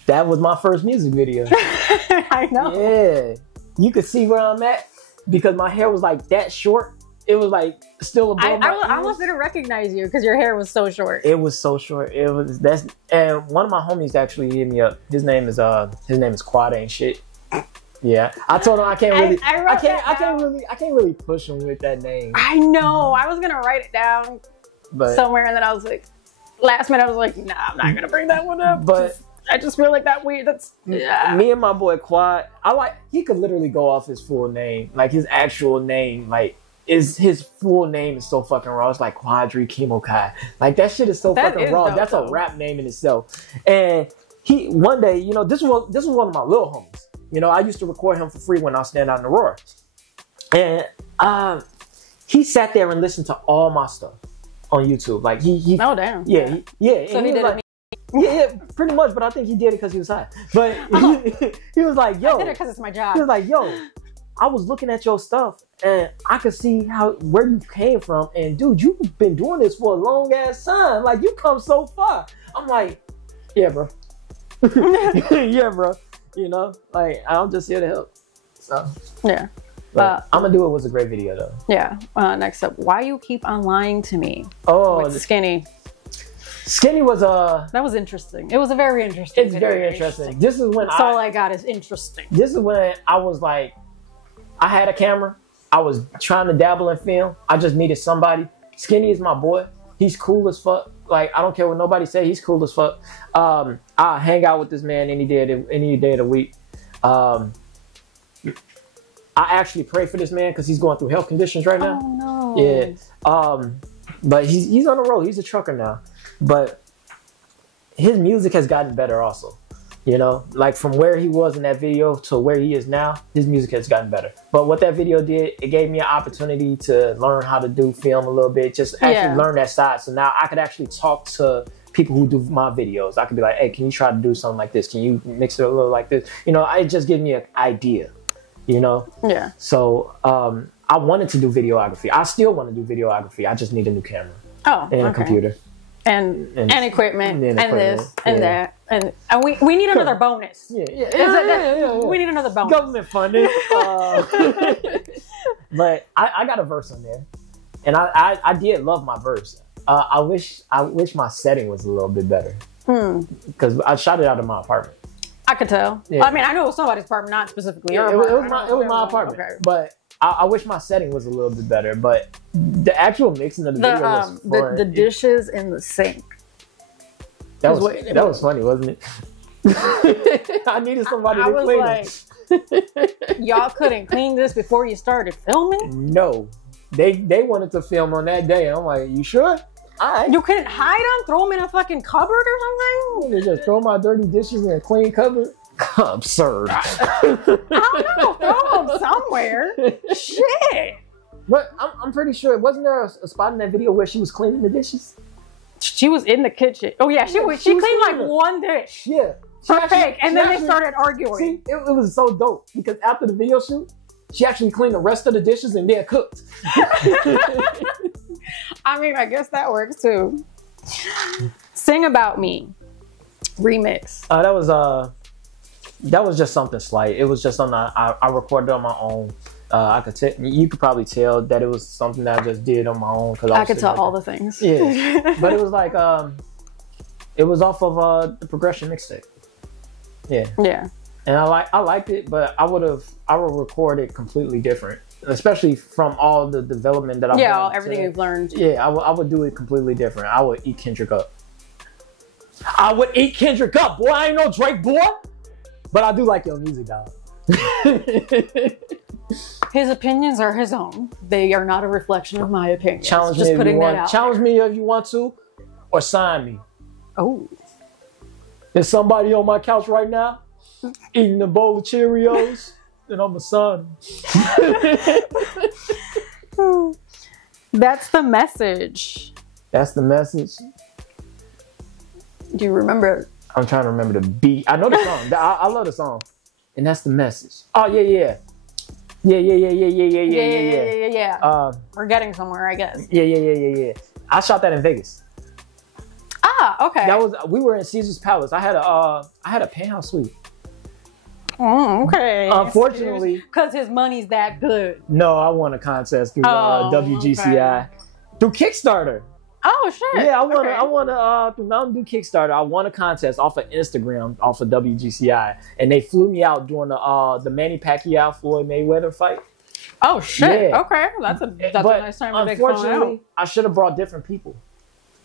That was my first music video. I know. Yeah, you could see where I'm at because my hair was like that short. It was like still above my ears. I almost didn't recognize you because your hair was so short. It was so short. And one of my homies actually hit me up. His name is Quad Ain't Shit. Yeah, I told him I can't really push him with that name. I know. I was gonna write it down somewhere, and then I was like, last minute, I was like, nah, I'm not gonna bring that one up. But I just feel like that weird. Me and my boy Quad. He could literally go off his full name, like his actual name, like. His full name is so fucking raw. It's like Quadri Kemokai. Like that shit is so fucking raw. That's a rap name in itself. And he one day, this was one of my little homies. I used to record him for free when I stand out in Aurora. And he sat there and listened to all my stuff on YouTube. Like he oh damn. Yeah. So he did it. Yeah, pretty much. But I think he did it because he was high. But he was like, yo. I did it because it's my job. He was like, yo. I was looking at your stuff and I could see where you came from. And dude, you've been doing this for a long ass time. Like you come so far. I'm like, yeah, bro. Yeah, bro. Like I'm just here to help. So yeah. I'm gonna do it. Was a great video though. Yeah. Next up, why you keep on lying to me? Oh, with Skinny. Skinny was that was interesting. It was a very interesting. It's very interesting. This is when all I got is interesting. This is when I was like. I had a camera. I was trying to dabble in film. I just needed somebody. Skinny is my boy. He's cool as fuck. Like, I don't care what nobody say. He's cool as fuck. I hang out with this man any day of the week. I actually pray for this man because he's going through health conditions right now. Oh, no. Yeah. But he's on the road. He's a trucker now. But his music has gotten better also. Like from where he was in that video to where he is now, his music has gotten better. But what that video did, it gave me an opportunity to learn how to do film a little bit, just actually learn that side. So now I could actually talk to people who do my videos. I could be like, hey, can you try to do something like this? Can you mix it a little like this? You know, it just gives me an idea, you know? Yeah. So I wanted to do videography. I still want to do videography. I just need a new camera. Oh, and a computer. And equipment, and this, and that. And we need another bonus. Yeah. We need another bonus. Government funded. But I got a verse on there. And I did love my verse. I wish my setting was a little bit better. Because I shot it out of my apartment. I could tell. Yeah. I mean, I know it was somebody's apartment, not specifically your apartment. It was my apartment. Okay. But I wish my setting was a little bit better. but the actual mixing of the video was fun. The dishes in the sink. That was funny, wasn't it? I needed somebody to clean it. Y'all couldn't clean this before you started filming? No. They wanted to film on that day. I'm like, you sure? All right. You couldn't hide them? Throw them in a fucking cupboard or something? They just throw my dirty dishes in a clean cupboard? Absurd. I don't know. Throw them somewhere. Shit. But I'm pretty sure, wasn't there a spot in that video where she was cleaning the dishes? She was in the kitchen. Oh yeah, she cleaned like one dish. Yeah. Perfect. And then they started arguing. See, it was so dope because after the video shoot, she actually cleaned the rest of the dishes and then cooked. I mean, I guess that works too. Sing About Me remix. That was just something slight. It was just something I recorded on my own. You could probably tell that it was something that I just did on my own. Cause I could tell all the things. Yeah, but it was like it was off of the Progression Mixtape. Yeah. Yeah. And I liked it, but I would record it completely different, especially from all the development that I've done. Yeah, everything you've learned. Yeah, I would do it completely different. I would eat Kendrick up. I would eat Kendrick up, boy. I ain't no Drake, boy. But I do like your music, dog. His opinions are his own. They are not a reflection of my opinions. Challenge me if you want to, or sign me. Oh. There's somebody on my couch right now eating a bowl of Cheerios, and I'm a sign him. That's the message. That's the message. Do you remember? I'm trying to remember the beat. I know the song. I love the song. And that's the message. Oh, yeah. Yeah. We're getting somewhere, I guess. Yeah. I shot that in Vegas. Ah, okay. We were in Caesar's Palace. I had a penthouse suite. Okay. Unfortunately, because his money's that good. No, I won a contest through WGCI through Kickstarter. Oh shit! Yeah, I won through Mountain Dew Kickstarter. I won a contest off of Instagram, off of WGCI, and they flew me out during the Manny Pacquiao Floyd Mayweather fight. Oh shit! Yeah. Okay, that's a nice time to make fun out. Unfortunately, I should have brought different people.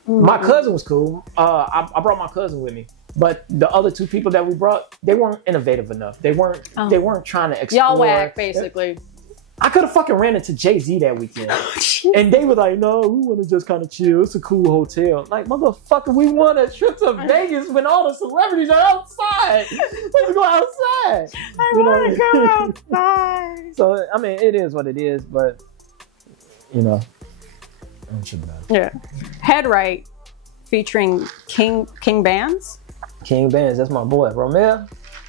My cousin was cool. I brought my cousin with me, but the other two people that we brought, they weren't innovative enough. They weren't trying to explore. Y'all whack, basically. I could have fucking ran into Jay-Z that weekend. And they were like, no, we want to just kind of chill. It's a cool hotel. Like, motherfucker, we want a trip to Vegas when all the celebrities are outside. Let's go outside. I want to go outside. So, I mean, it is what it is, but, you know. I'm sure about it. Yeah. Headright featuring King Bands. King Bands, that's my boy. Romeo.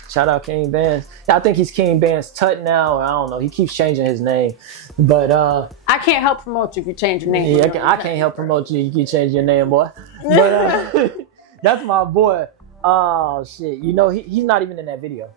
Shout out King Bands. I think he's King Bands Tut now, or I don't know. He keeps changing his name. But I can't help promote you if you change your name. Yeah, I can't help promote you. You keep changing your name, boy. But that's my boy. Oh shit. You know, he's not even in that video.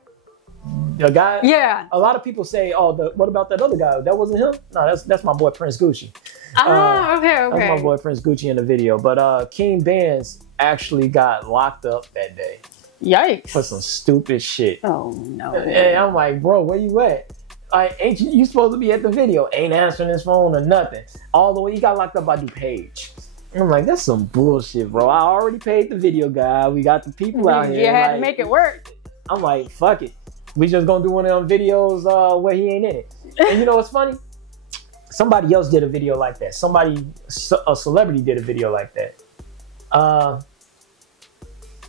The guy. Yeah. A lot of people say, "Oh, what about that other guy? That wasn't him." No, that's my boy Prince Gucci. Okay. That's my boy Prince Gucci in the video. But King Bands actually got locked up that day. Yikes. For some stupid shit. Oh no. And I'm like, bro, where you at? Like, ain't you supposed to be at the video? Ain't answering his phone or nothing. All the way, he got locked up by DuPage. And I'm like, that's some bullshit, bro. I already paid the video guy. We got the people out here. You had to make it work. I'm like, fuck it. We just gonna do one of them videos where he ain't in it. And you know what's funny? Somebody else did a video like that. A celebrity did a video like that.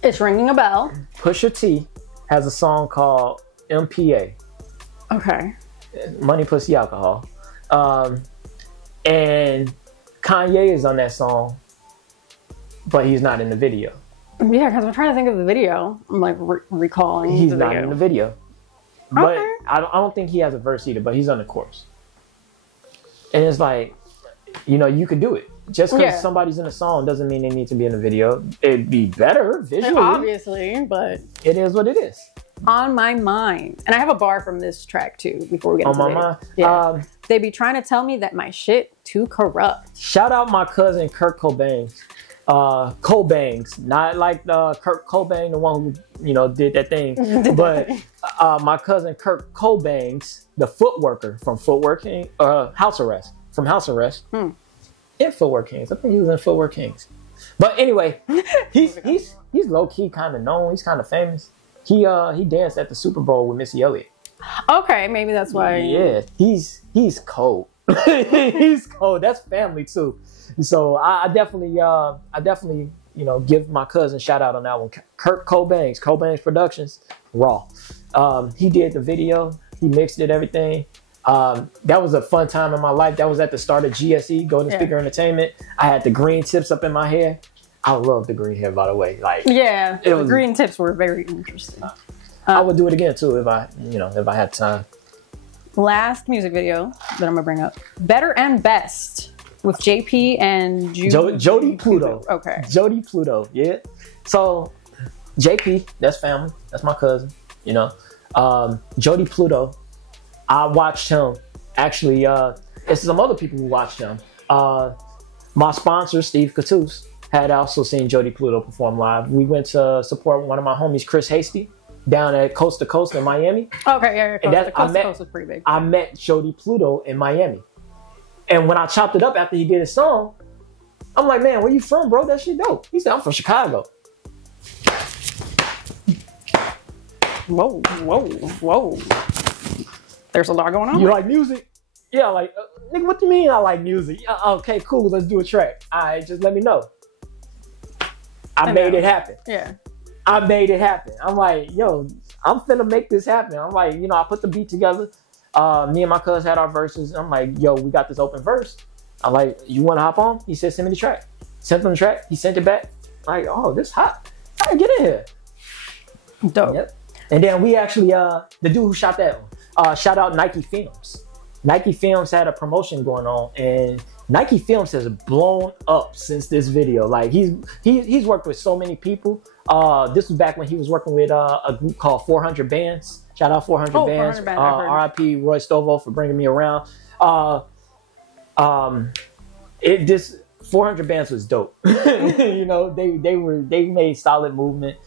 It's ringing a bell. Pusha T has a song called MPA. Okay. Money, Pussy, Alcohol. And Kanye is on that song, but he's not in the video. Yeah, because I'm trying to think of the video. I'm like recalling. He's the not video. in the video. But Okay. I don't think he has a verse either, but he's on the chorus. And it's like, you know, you could do it. Just because somebody's in a song doesn't mean they need to be in the video. It'd be better visually. Obviously, but it is what it is. On my mind. And I have a bar from this track too before we get into On my it. mind. Yeah. They be trying to tell me that my shit too corrupt. Shout out my cousin Kurt Cobain. Cobains, not like Kurt Cobain, the one who, you know, did that thing, but my cousin Kurt Cobains, the footworker from House Arrest, in Footwork Kings. I think he was in Footwork Kings. But anyway, he's low key kind of known. He's kind of famous. He danced at the Super Bowl with Missy Elliott. Okay, maybe that's why. Yeah, he's cold. He's cold. That's family too. So I definitely, you know, give my cousin a shout out on that one. Kurt Cobain's Productions, raw. He did the video. He mixed it, everything. That was a fun time in my life. That was at the start of GSE, Golden Speaker Entertainment. I had the green tips up in my hair. I love the green hair, by the way. Like, yeah, the green tips were very interesting. I would do it again too if I had time. Last music video that I'm gonna bring up, Better and Best with JP and Jody Pluto. Okay, Jody Pluto. Yeah. So JP, that's family. That's my cousin. You know, Jody Pluto. I watched him. Actually, it's some other people who watched him. My sponsor, Steve Cattouse, had also seen Jody Pluto perform live. We went to support one of my homies, Chris Hasty, down at Coast to Coast in Miami. Okay, yeah, Coast to Coast was pretty big. I met Jody Pluto in Miami. And when I chopped it up after he did his song, I'm like, man, where you from, bro? That shit dope. He said, I'm from Chicago. Whoa, whoa, whoa. There's a lot going on. You like music? Yeah, like, nigga, what do you mean I like music? Okay, cool, let's do a track. All right, just let me know. I made it happen. Yeah. I made it happen. I'm like, yo, I'm finna make this happen. I'm like, you know, I put the beat together. Me and my cousin had our verses. I'm like, yo, we got this open verse. I'm like, you want to hop on? He said, send me the track. Sent him the track. He sent it back. I'm like, oh, this hot. All right, get in here. Dope. Yep. And then we actually, the dude who shot that one, shout out Nike Films. Nike Films had a promotion going on, and Nike Films has blown up since this video. Like he's worked with so many people. This was back when he was working with a group called 400 Bands. Shout out 400 Bands. 400 Bands. RIP Roy Stovall for bringing me around. This 400 Bands was dope. You know, they made solid movement.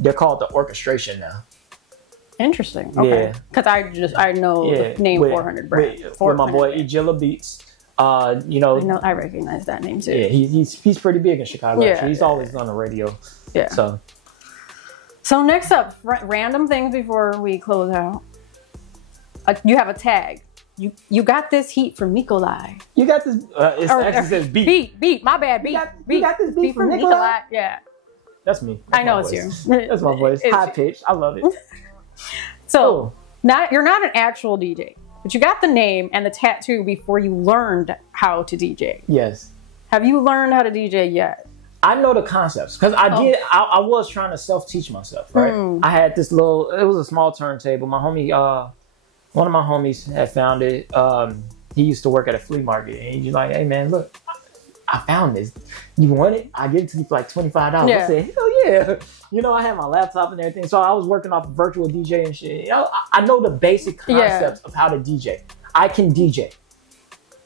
They're called the Orchestration now. Interesting. Okay. Because I know the name 400 Brand. With my boy Nikoli Beats. You know, I recognize that name too. Yeah, he's pretty big in Chicago. Yeah, actually. He's always on the radio. Yeah. So next up, random things before we close out. You have a tag. You got this heat from Nikoli. You got this. It actually says beat. Beat. My bad. Beat. You got this beat from Nikoli. Yeah. That's me. I know it's you. That's my voice. High pitch. I love it. So you're not an actual DJ, but you got the name and the tattoo before you learned how to DJ. Yes. Have you learned how to DJ yet? I know the concepts because I did. I was trying to self-teach myself. Right. I had this little. It was a small turntable. My homie, one of my homies had found it. He used to work at a flea market, and he's like, "Hey man, look, I found this. You want it? I give it to you for like $25." Yeah. I said, "Hell yeah!" You know, I had my laptop and everything, so I was working off virtual DJ and shit. You know, I know the basic concepts of how to DJ. I can DJ.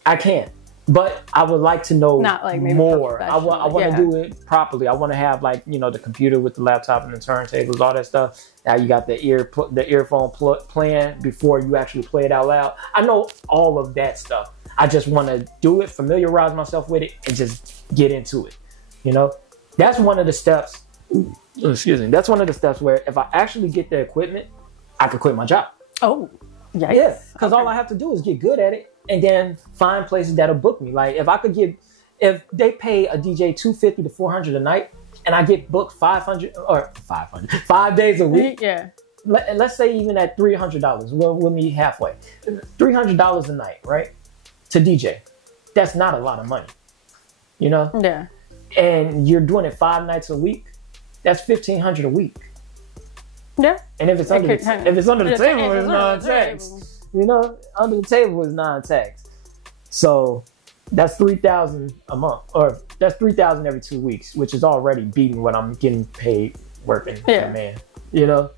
I can. But I would like to know more. I want to do it properly. I want to have the computer with the laptop and the turntables, all that stuff. Now you got the earphone playing before you actually play it out loud. I know all of that stuff. I just want to do it, familiarize myself with it, and just get into it. You know, that's one of the steps. Excuse me. That's one of the steps where if I actually get the equipment, I could quit my job. Oh, yes. Yeah, because all I have to do is get good at it. And then find places that'll book me. Like if they pay a DJ $250 to $400 a night, and I get booked 5 days a week. Yeah. Let's say even at $300, we'll meet halfway. $300 a night, right? To DJ, that's not a lot of money. You know. Yeah. and you're doing it 5 nights a week, that's $1,500 a week. Yeah. And if it's under the table, it's non-tax. You know, under the table is non-tax. So that's $3,000 a month, or that's $3,000 every 2 weeks, which is already beating what I'm getting paid working for a man. You know.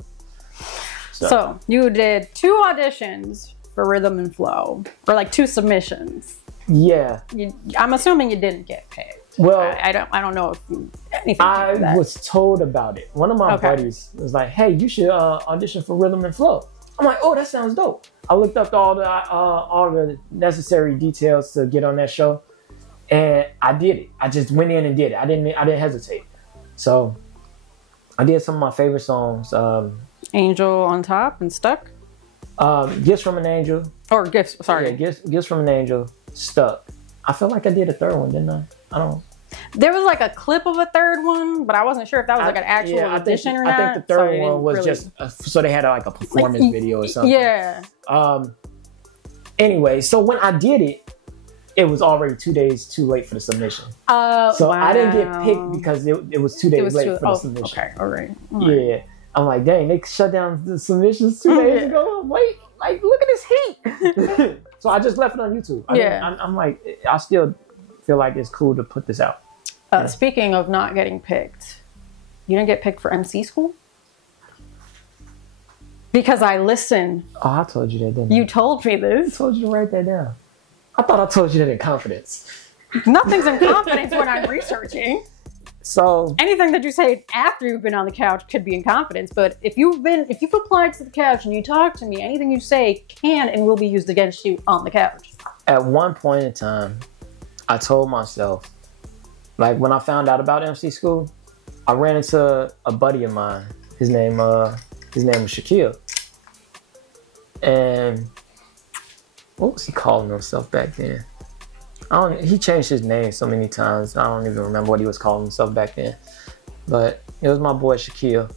So you did 2 auditions for Rhythm and Flow, or like 2 submissions. Yeah. I'm assuming you didn't get paid. Well, I don't know if anything. I was told about it. One of my buddies was like, "Hey, you should audition for Rhythm and Flow." I'm like, "Oh, that sounds dope." I looked up all the necessary details to get on that show, and I did it. I just went in and did it. I didn't hesitate. So I did some of my favorite songs. Angel on Top and Stuck. Gifts from an Angel. Or Gifts. Sorry. Yeah, Gifts from an Angel. Stuck. I feel like I did a third one, didn't I? I don't. There was like a clip of a third one, but I wasn't sure if that was like an actual audition or not. I think the third one was just so they had like a performance video or something. Yeah. Anyway, so when I did it, it was already 2 days too late for the submission. So I didn't get picked because it was 2 days late for the submission. Okay, all right. Yeah. I'm like, dang, they shut down the submissions 2 days ago. Wait, like, look at this heat. So I just left it on YouTube. I'm like, I still feel like it's cool to put this out. Speaking of not getting picked, you didn't get picked for MC school? Because I listened. Oh, I told you that, didn't I? You told me this. I told you to write that down. I thought I told you that in confidence. Nothing's in confidence when I'm researching. So anything that you say after you've been on the couch could be in confidence, but if you've applied to the couch and you talk to me, anything you say can and will be used against you on the couch. At one point in time, I told myself, like when I found out about MC school, I ran into a buddy of mine. His name was Shaquille. And what was he calling himself back then? He changed his name so many times. I don't even remember what he was calling himself back then. But it was my boy Shaquille.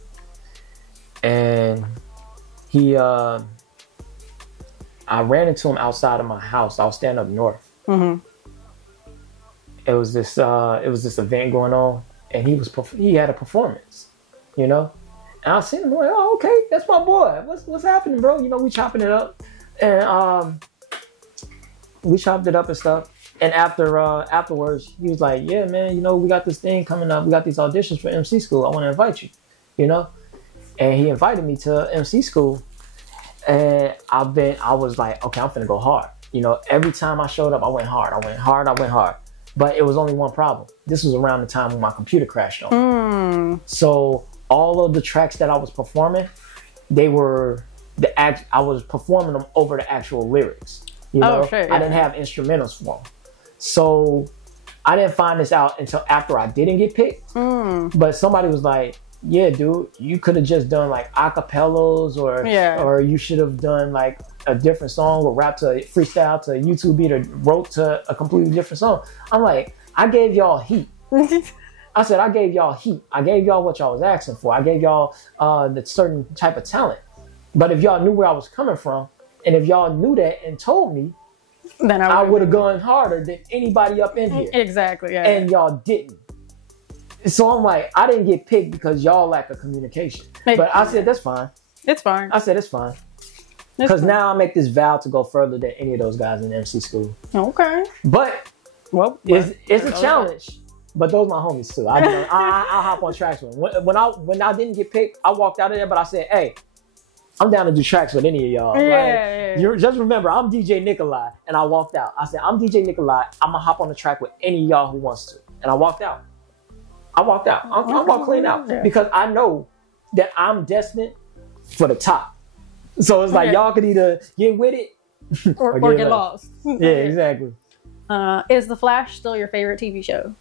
And I ran into him outside of my house. I was standing up north. Mm-hmm. It was this event going on, and he had a performance, you know. And I seen him like, oh, okay, that's my boy. What's happening, bro? You know, we chopping it up, and we chopped it up and stuff. And afterwards, he was like, yeah, man, you know, we got this thing coming up. We got these auditions for MC school. I want to invite you, you know. And he invited me to MC school, and I was like, okay, I'm finna go hard. You know, every time I showed up, I went hard. But it was only one problem. This was around the time when my computer crashed on. So all of the tracks that I was performing, I was performing them over the actual lyrics. You know, I didn't have instrumentals for them. So I didn't find this out until after I didn't get picked. But somebody was like, yeah, dude, you could have just done like acapellas or you should have done like a different song or rap to freestyle to a YouTube beat or wrote to a completely different song. I'm like, I gave y'all heat. I said, I gave y'all heat. I gave y'all what y'all was asking for. I gave y'all the certain type of talent. But if y'all knew where I was coming from, and if y'all knew that and told me, then I would have gone harder than anybody up in here. Exactly. Yeah. And y'all didn't. So I'm like, I didn't get picked because y'all lack of communication. But I said, that's fine. It's fine. I said, it's fine. Because now I make this vow to go further than any of those guys in MC school. Okay. But it's a challenge. But those are my homies too. I'll hop on tracks with them. When I didn't get picked, I walked out of there, but I said, hey, I'm down to do tracks with any of y'all. Yeah. Just remember, I'm DJ Nikoli. And I walked out. I said, I'm DJ Nikoli. I'm going to hop on the track with any of y'all who wants to. And I walked out. I walked clean out. Because I know that I'm destined for the top. So it's like y'all could either get with it or get lost. Yeah, exactly. Is The Flash still your favorite TV show?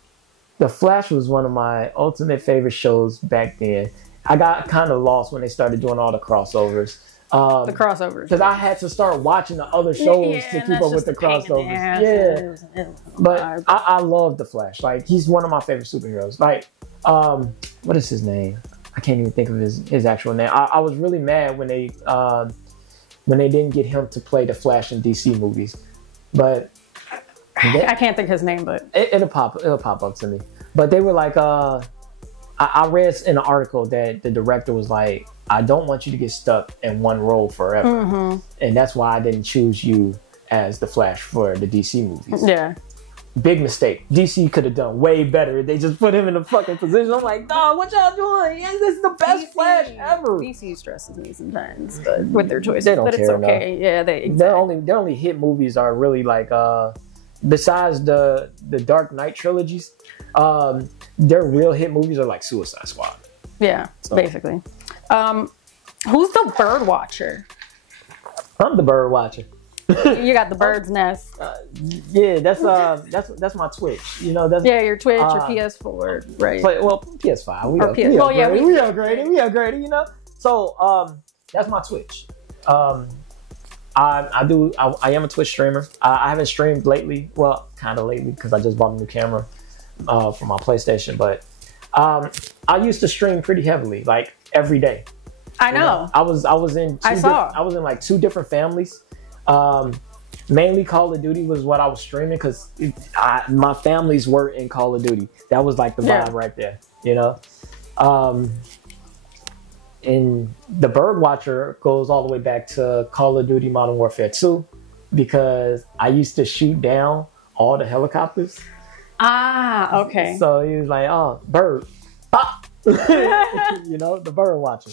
The Flash was one of my ultimate favorite shows back then. I got kind of lost when they started doing all the crossovers. The crossovers. Because I had to start watching the other shows to keep up with the crossovers. Yeah. But I love The Flash. Like, he's one of my favorite superheroes. Like, what is his name? I can't even think of his actual name. I was really mad when they didn't get him to play the Flash in DC movies. But I can't think of his name, but it'll pop up to me. But they were like, I read in an article that the director was like, I don't want you to get stuck in one role forever. Mm-hmm. And that's why I didn't choose you as the Flash for the DC movies. Yeah. Big mistake. DC could have done way better. They just put him in a fucking position. I'm like, dog, what y'all doing? Yeah, this is the best Flash ever. DC stresses me sometimes, but with their choices. They don't but care it's okay. enough. Yeah, Their only hit movies are really like besides the Dark Knight trilogies, their real hit movies are like Suicide Squad. Yeah, so. Basically. Who's the bird watcher? I'm the bird watcher. You got the bird's nest. Yeah, that's my Twitch. You know, that's your Twitch or PS4, right? PS5. We upgraded. You know, so that's my Twitch. I am a Twitch streamer. I haven't streamed lately. Well, kind of lately because I just bought a new camera for my PlayStation. But I used to stream pretty heavily, like every day. I know. I was in like 2 different families. Mainly Call of Duty was what I was streaming because my families were in Call of Duty. That was like the vibe right there, you know. And the Bird Watcher goes all the way back to Call of Duty Modern Warfare 2 because I used to shoot down all the helicopters. Ah, okay. So he was like, "Oh, bird, pop," you know, the Bird Watcher.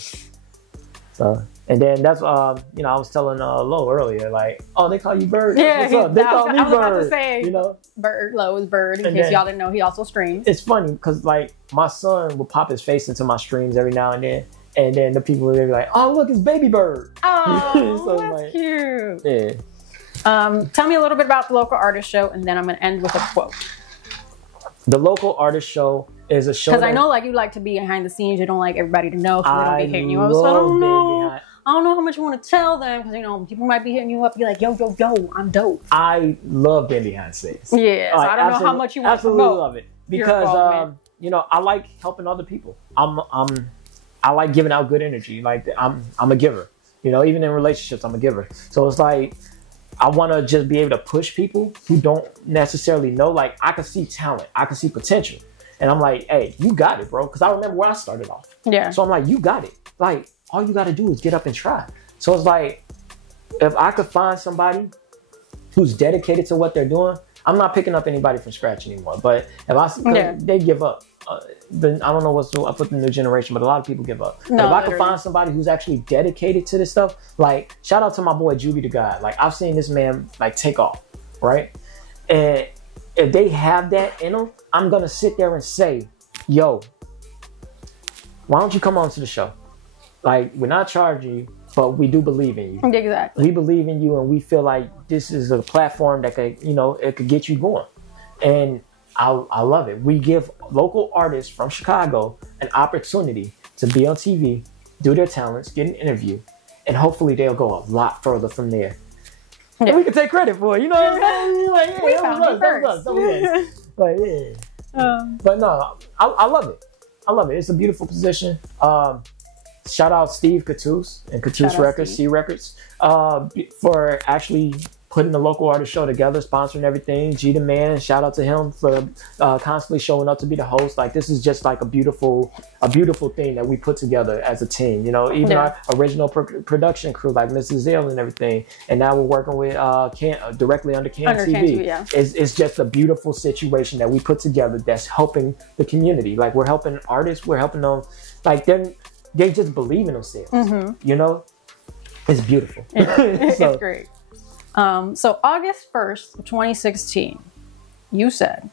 So, and then that's I was telling Lo earlier, like, oh, they call you Bird. Yeah, what's up? They call me I was Bird. about to say, you know, Bird. Lo is Bird. In case y'all didn't know, he also streams. It's funny because like my son will pop his face into my streams every now and then the people will be like, oh, look, it's Baby Bird. Oh, so that's like, cute. Yeah. Tell me a little bit about the local artist show, and then I'm going to end with a quote. The local artist show is a show because I know, like, you like to be behind the scenes. You don't like everybody to know because they don't be hitting you up. So I don't know how much you want to tell them because people might be hitting you up. Be like, yo, I'm dope. I love being behind the scenes. Yeah, so I don't know how much you want to promote. Absolutely love it because I like helping other people. I like giving out good energy. Like I'm a giver. You know, even in relationships, I'm a giver. So it's like I want to just be able to push people who don't necessarily know. Like I can see talent, I can see potential, and I'm like, hey, you got it, bro. Because I remember where I started off. Yeah. So I'm like, you got it. Like all you got to do is get up and try. So it's like if I could find somebody who's dedicated to what they're doing, I'm not picking up anybody from scratch anymore. But if they give up. I don't know what's up with the new generation, but a lot of people give up. No, if I could find somebody who's actually dedicated to this stuff, like shout out to my boy Juby the God. Like I've seen this man like take off, right? And if they have that in them, I'm gonna sit there and say, yo, why don't you come on to the show? Like we're not charging you, but we do believe in you. Exactly. We believe in you, and we feel like this is a platform that could, it could get you going. And I love it. We give local artists from Chicago an opportunity to be on TV, do their talents, get an interview, and hopefully they'll go a lot further from there. Yeah. And we can take credit for it. You know what I'm saying? Like, yeah, we found it first. But yeah. But no, I love it. I love it. It's a beautiful position. Shout out Steve Catus and Catus Records, C Records, for actually putting the local artist show together, sponsoring everything. G the Man, shout out to him for constantly showing up to be the host. Like this is just like a beautiful thing that we put together as a team. You know, even our original production crew, like Mrs. Zale and everything, and now we're working with directly under Can TV. It's just a beautiful situation that we put together that's helping the community. Like we're helping artists, we're helping them. Like they just believe in themselves. Mm-hmm. You know, it's beautiful. It's great. So August 1st, 2016, you said,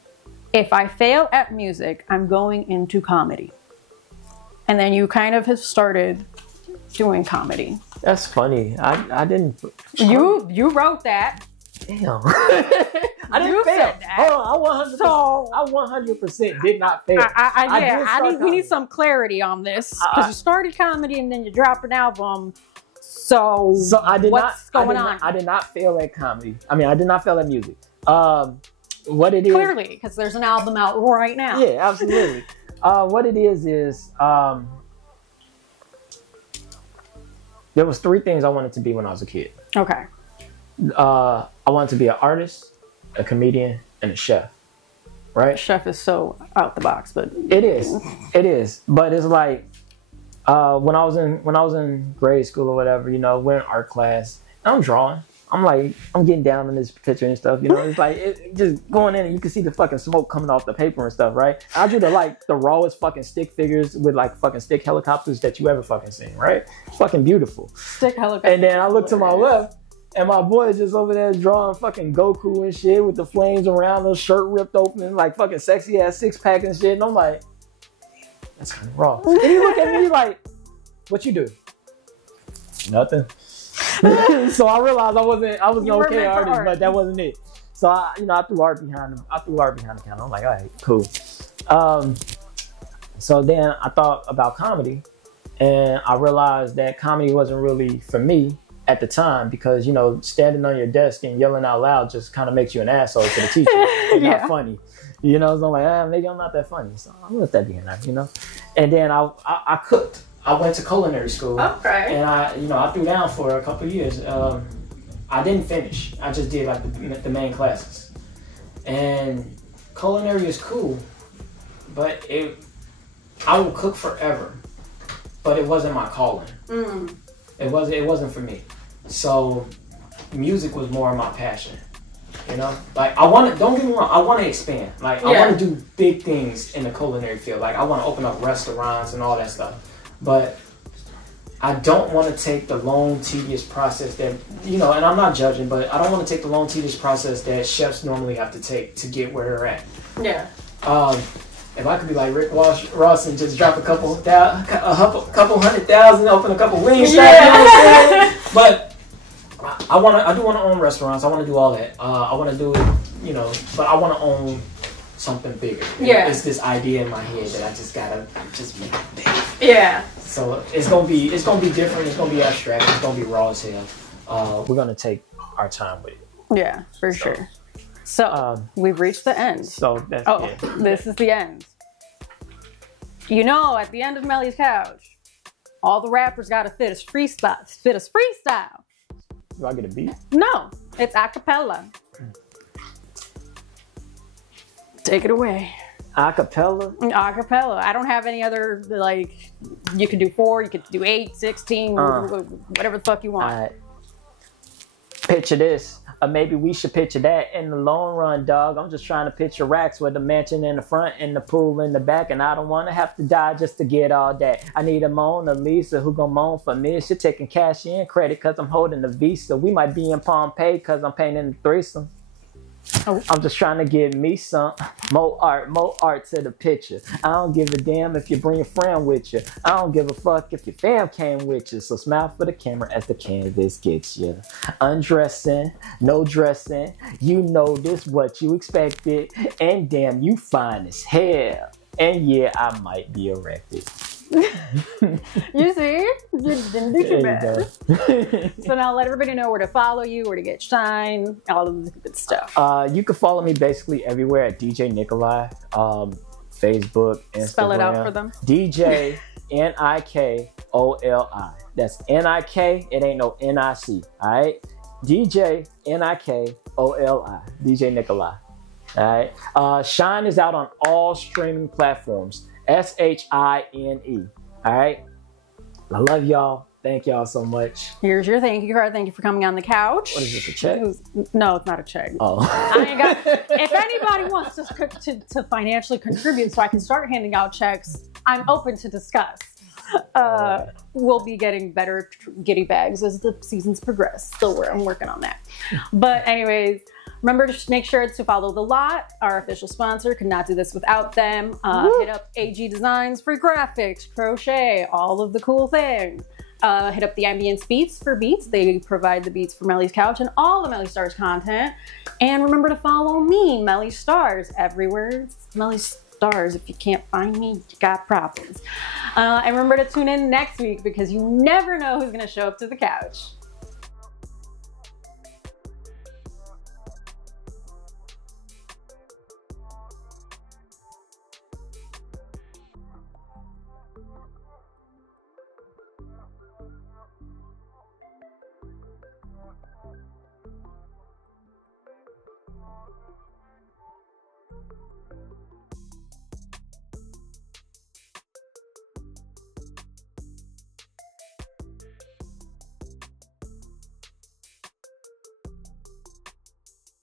if I fail at music, I'm going into comedy. And then you kind of have started doing comedy. That's funny. I didn't. You wrote that. Damn. I didn't fail. Hold on. I 100% did not fail. We need some clarity on this. Because you started comedy and then you dropped an album. So what's going on? I did not fail at comedy. I mean, I did not fail at music. What it is... Clearly, because there's an album out right now. Yeah, absolutely. What it is there was 3 things I wanted to be when I was a kid. Okay. I wanted to be an artist, a comedian, and a chef. right? Chef is so out the box, but It is. But it's like when I was in grade school or whatever, you know, we're in art class, and I'm drawing. I'm getting down in this picture and stuff, you know. It's like just going in and you can see the fucking smoke coming off the paper and stuff, right? I drew the rawest fucking stick figures with like fucking stick helicopters that you ever fucking seen, right? Fucking beautiful. stick helicopter. And then I look to my left, and my boy is just over there drawing fucking Goku and shit with the flames around him, shirt ripped open, like fucking sexy ass 6-pack and shit. And I'm like, that's kind of raw. And he look at me like, what you do? Nothing. So I realized I was an okay artist, but that wasn't it. So I threw art behind the counter. I'm like, all right, cool. So then I thought about comedy, and I realized that comedy wasn't really for me at the time because, you know, standing on your desk and yelling out loud just kind of makes you an asshole to the teacher. It's not funny. You know, so I'm like, maybe I'm not that funny. So I'm gonna let that be enough, you know. And then I cooked. I went to culinary school. Okay. And I threw down for a couple of years. I didn't finish. I just did like the main classes. And culinary is cool, but I will cook forever. But it wasn't my calling. It wasn't for me. So music was more my passion. You know, like don't get me wrong, I want to expand. Like I want to do big things in the culinary field. Like I want to open up restaurants and all that stuff. But I don't want to take the long, tedious process that, you know, and I'm not judging, but I don't want to take the long, tedious process that chefs normally have to take to get where they're at. Yeah. If I could be like Rick Ross and just drop a couple 100,000, open a couple wings, you know what I'm saying? But I do want to own restaurants. I want to do all that. I want to do it, you know, but I want to own something bigger. Yeah. It's this idea in my head that I just gotta make it big. Yeah. So it's gonna be different. It's gonna be abstract. It's gonna be raw as hell. We're gonna take our time with it. Yeah, for sure. So we've reached the end. So that's this is the end. You know, at the end of Melly's Couch, all the rappers gotta fit us freestyle. Do I get a beat? No, it's a cappella. Take it away. Acapella? Acapella. I don't have any other, like, you could do 4, you could do 8, 16, whatever the fuck you want. Right. Picture this. Or maybe we should picture that in the long run, dog. I'm just trying to picture racks with the mansion in the front and the pool in the back. And I don't want to have to die just to get all that. I need a Mona Lisa who gon' moan for me. She taking cash in credit because I'm holding the Visa. We might be in Pompeii because I'm painting the threesome. I'm just trying to give me some more art to the picture. I don't give a damn if you bring a friend with you. I don't give a fuck if your fam came with you. So smile for the camera as the canvas gets you. Undressing, no dressing. You know this what you expected. And damn, you fine as hell. And yeah, I might be erected. You see? You didn't do too bad. So now let everybody know where to follow you, where to get shine, all of the good stuff. You can follow me basically everywhere at DJ Nikoli. Facebook, Instagram. Spell it out for them. DJ Nikoli. That's N-I-K. It ain't no N-I-C. All right? DJ Nikoli. DJ Nikoli. All right? Shine is out on all streaming platforms. SHINE. All right. I love y'all. Thank y'all so much. Here's your thank you card. Thank you for coming on the couch. What is this, a check? No, it's not a check. Oh. If anybody wants to financially contribute so I can start handing out checks, I'm open to discuss. We'll be getting better giddy bags as the seasons progress. So I'm working on that. But anyways, remember to make sure to follow The Lot, our official sponsor. Could not do this without them. Hit up AG Designs for graphics, crochet, all of the cool things. Hit up the Ambience Beats for beats. They provide the beats for Melly's Couch and all the Melly Starz content. And remember to follow me, Melly Starz, everywhere. It's Melly Starz. If you can't find me, you got problems. And remember to tune in next week because you never know who's going to show up to the couch.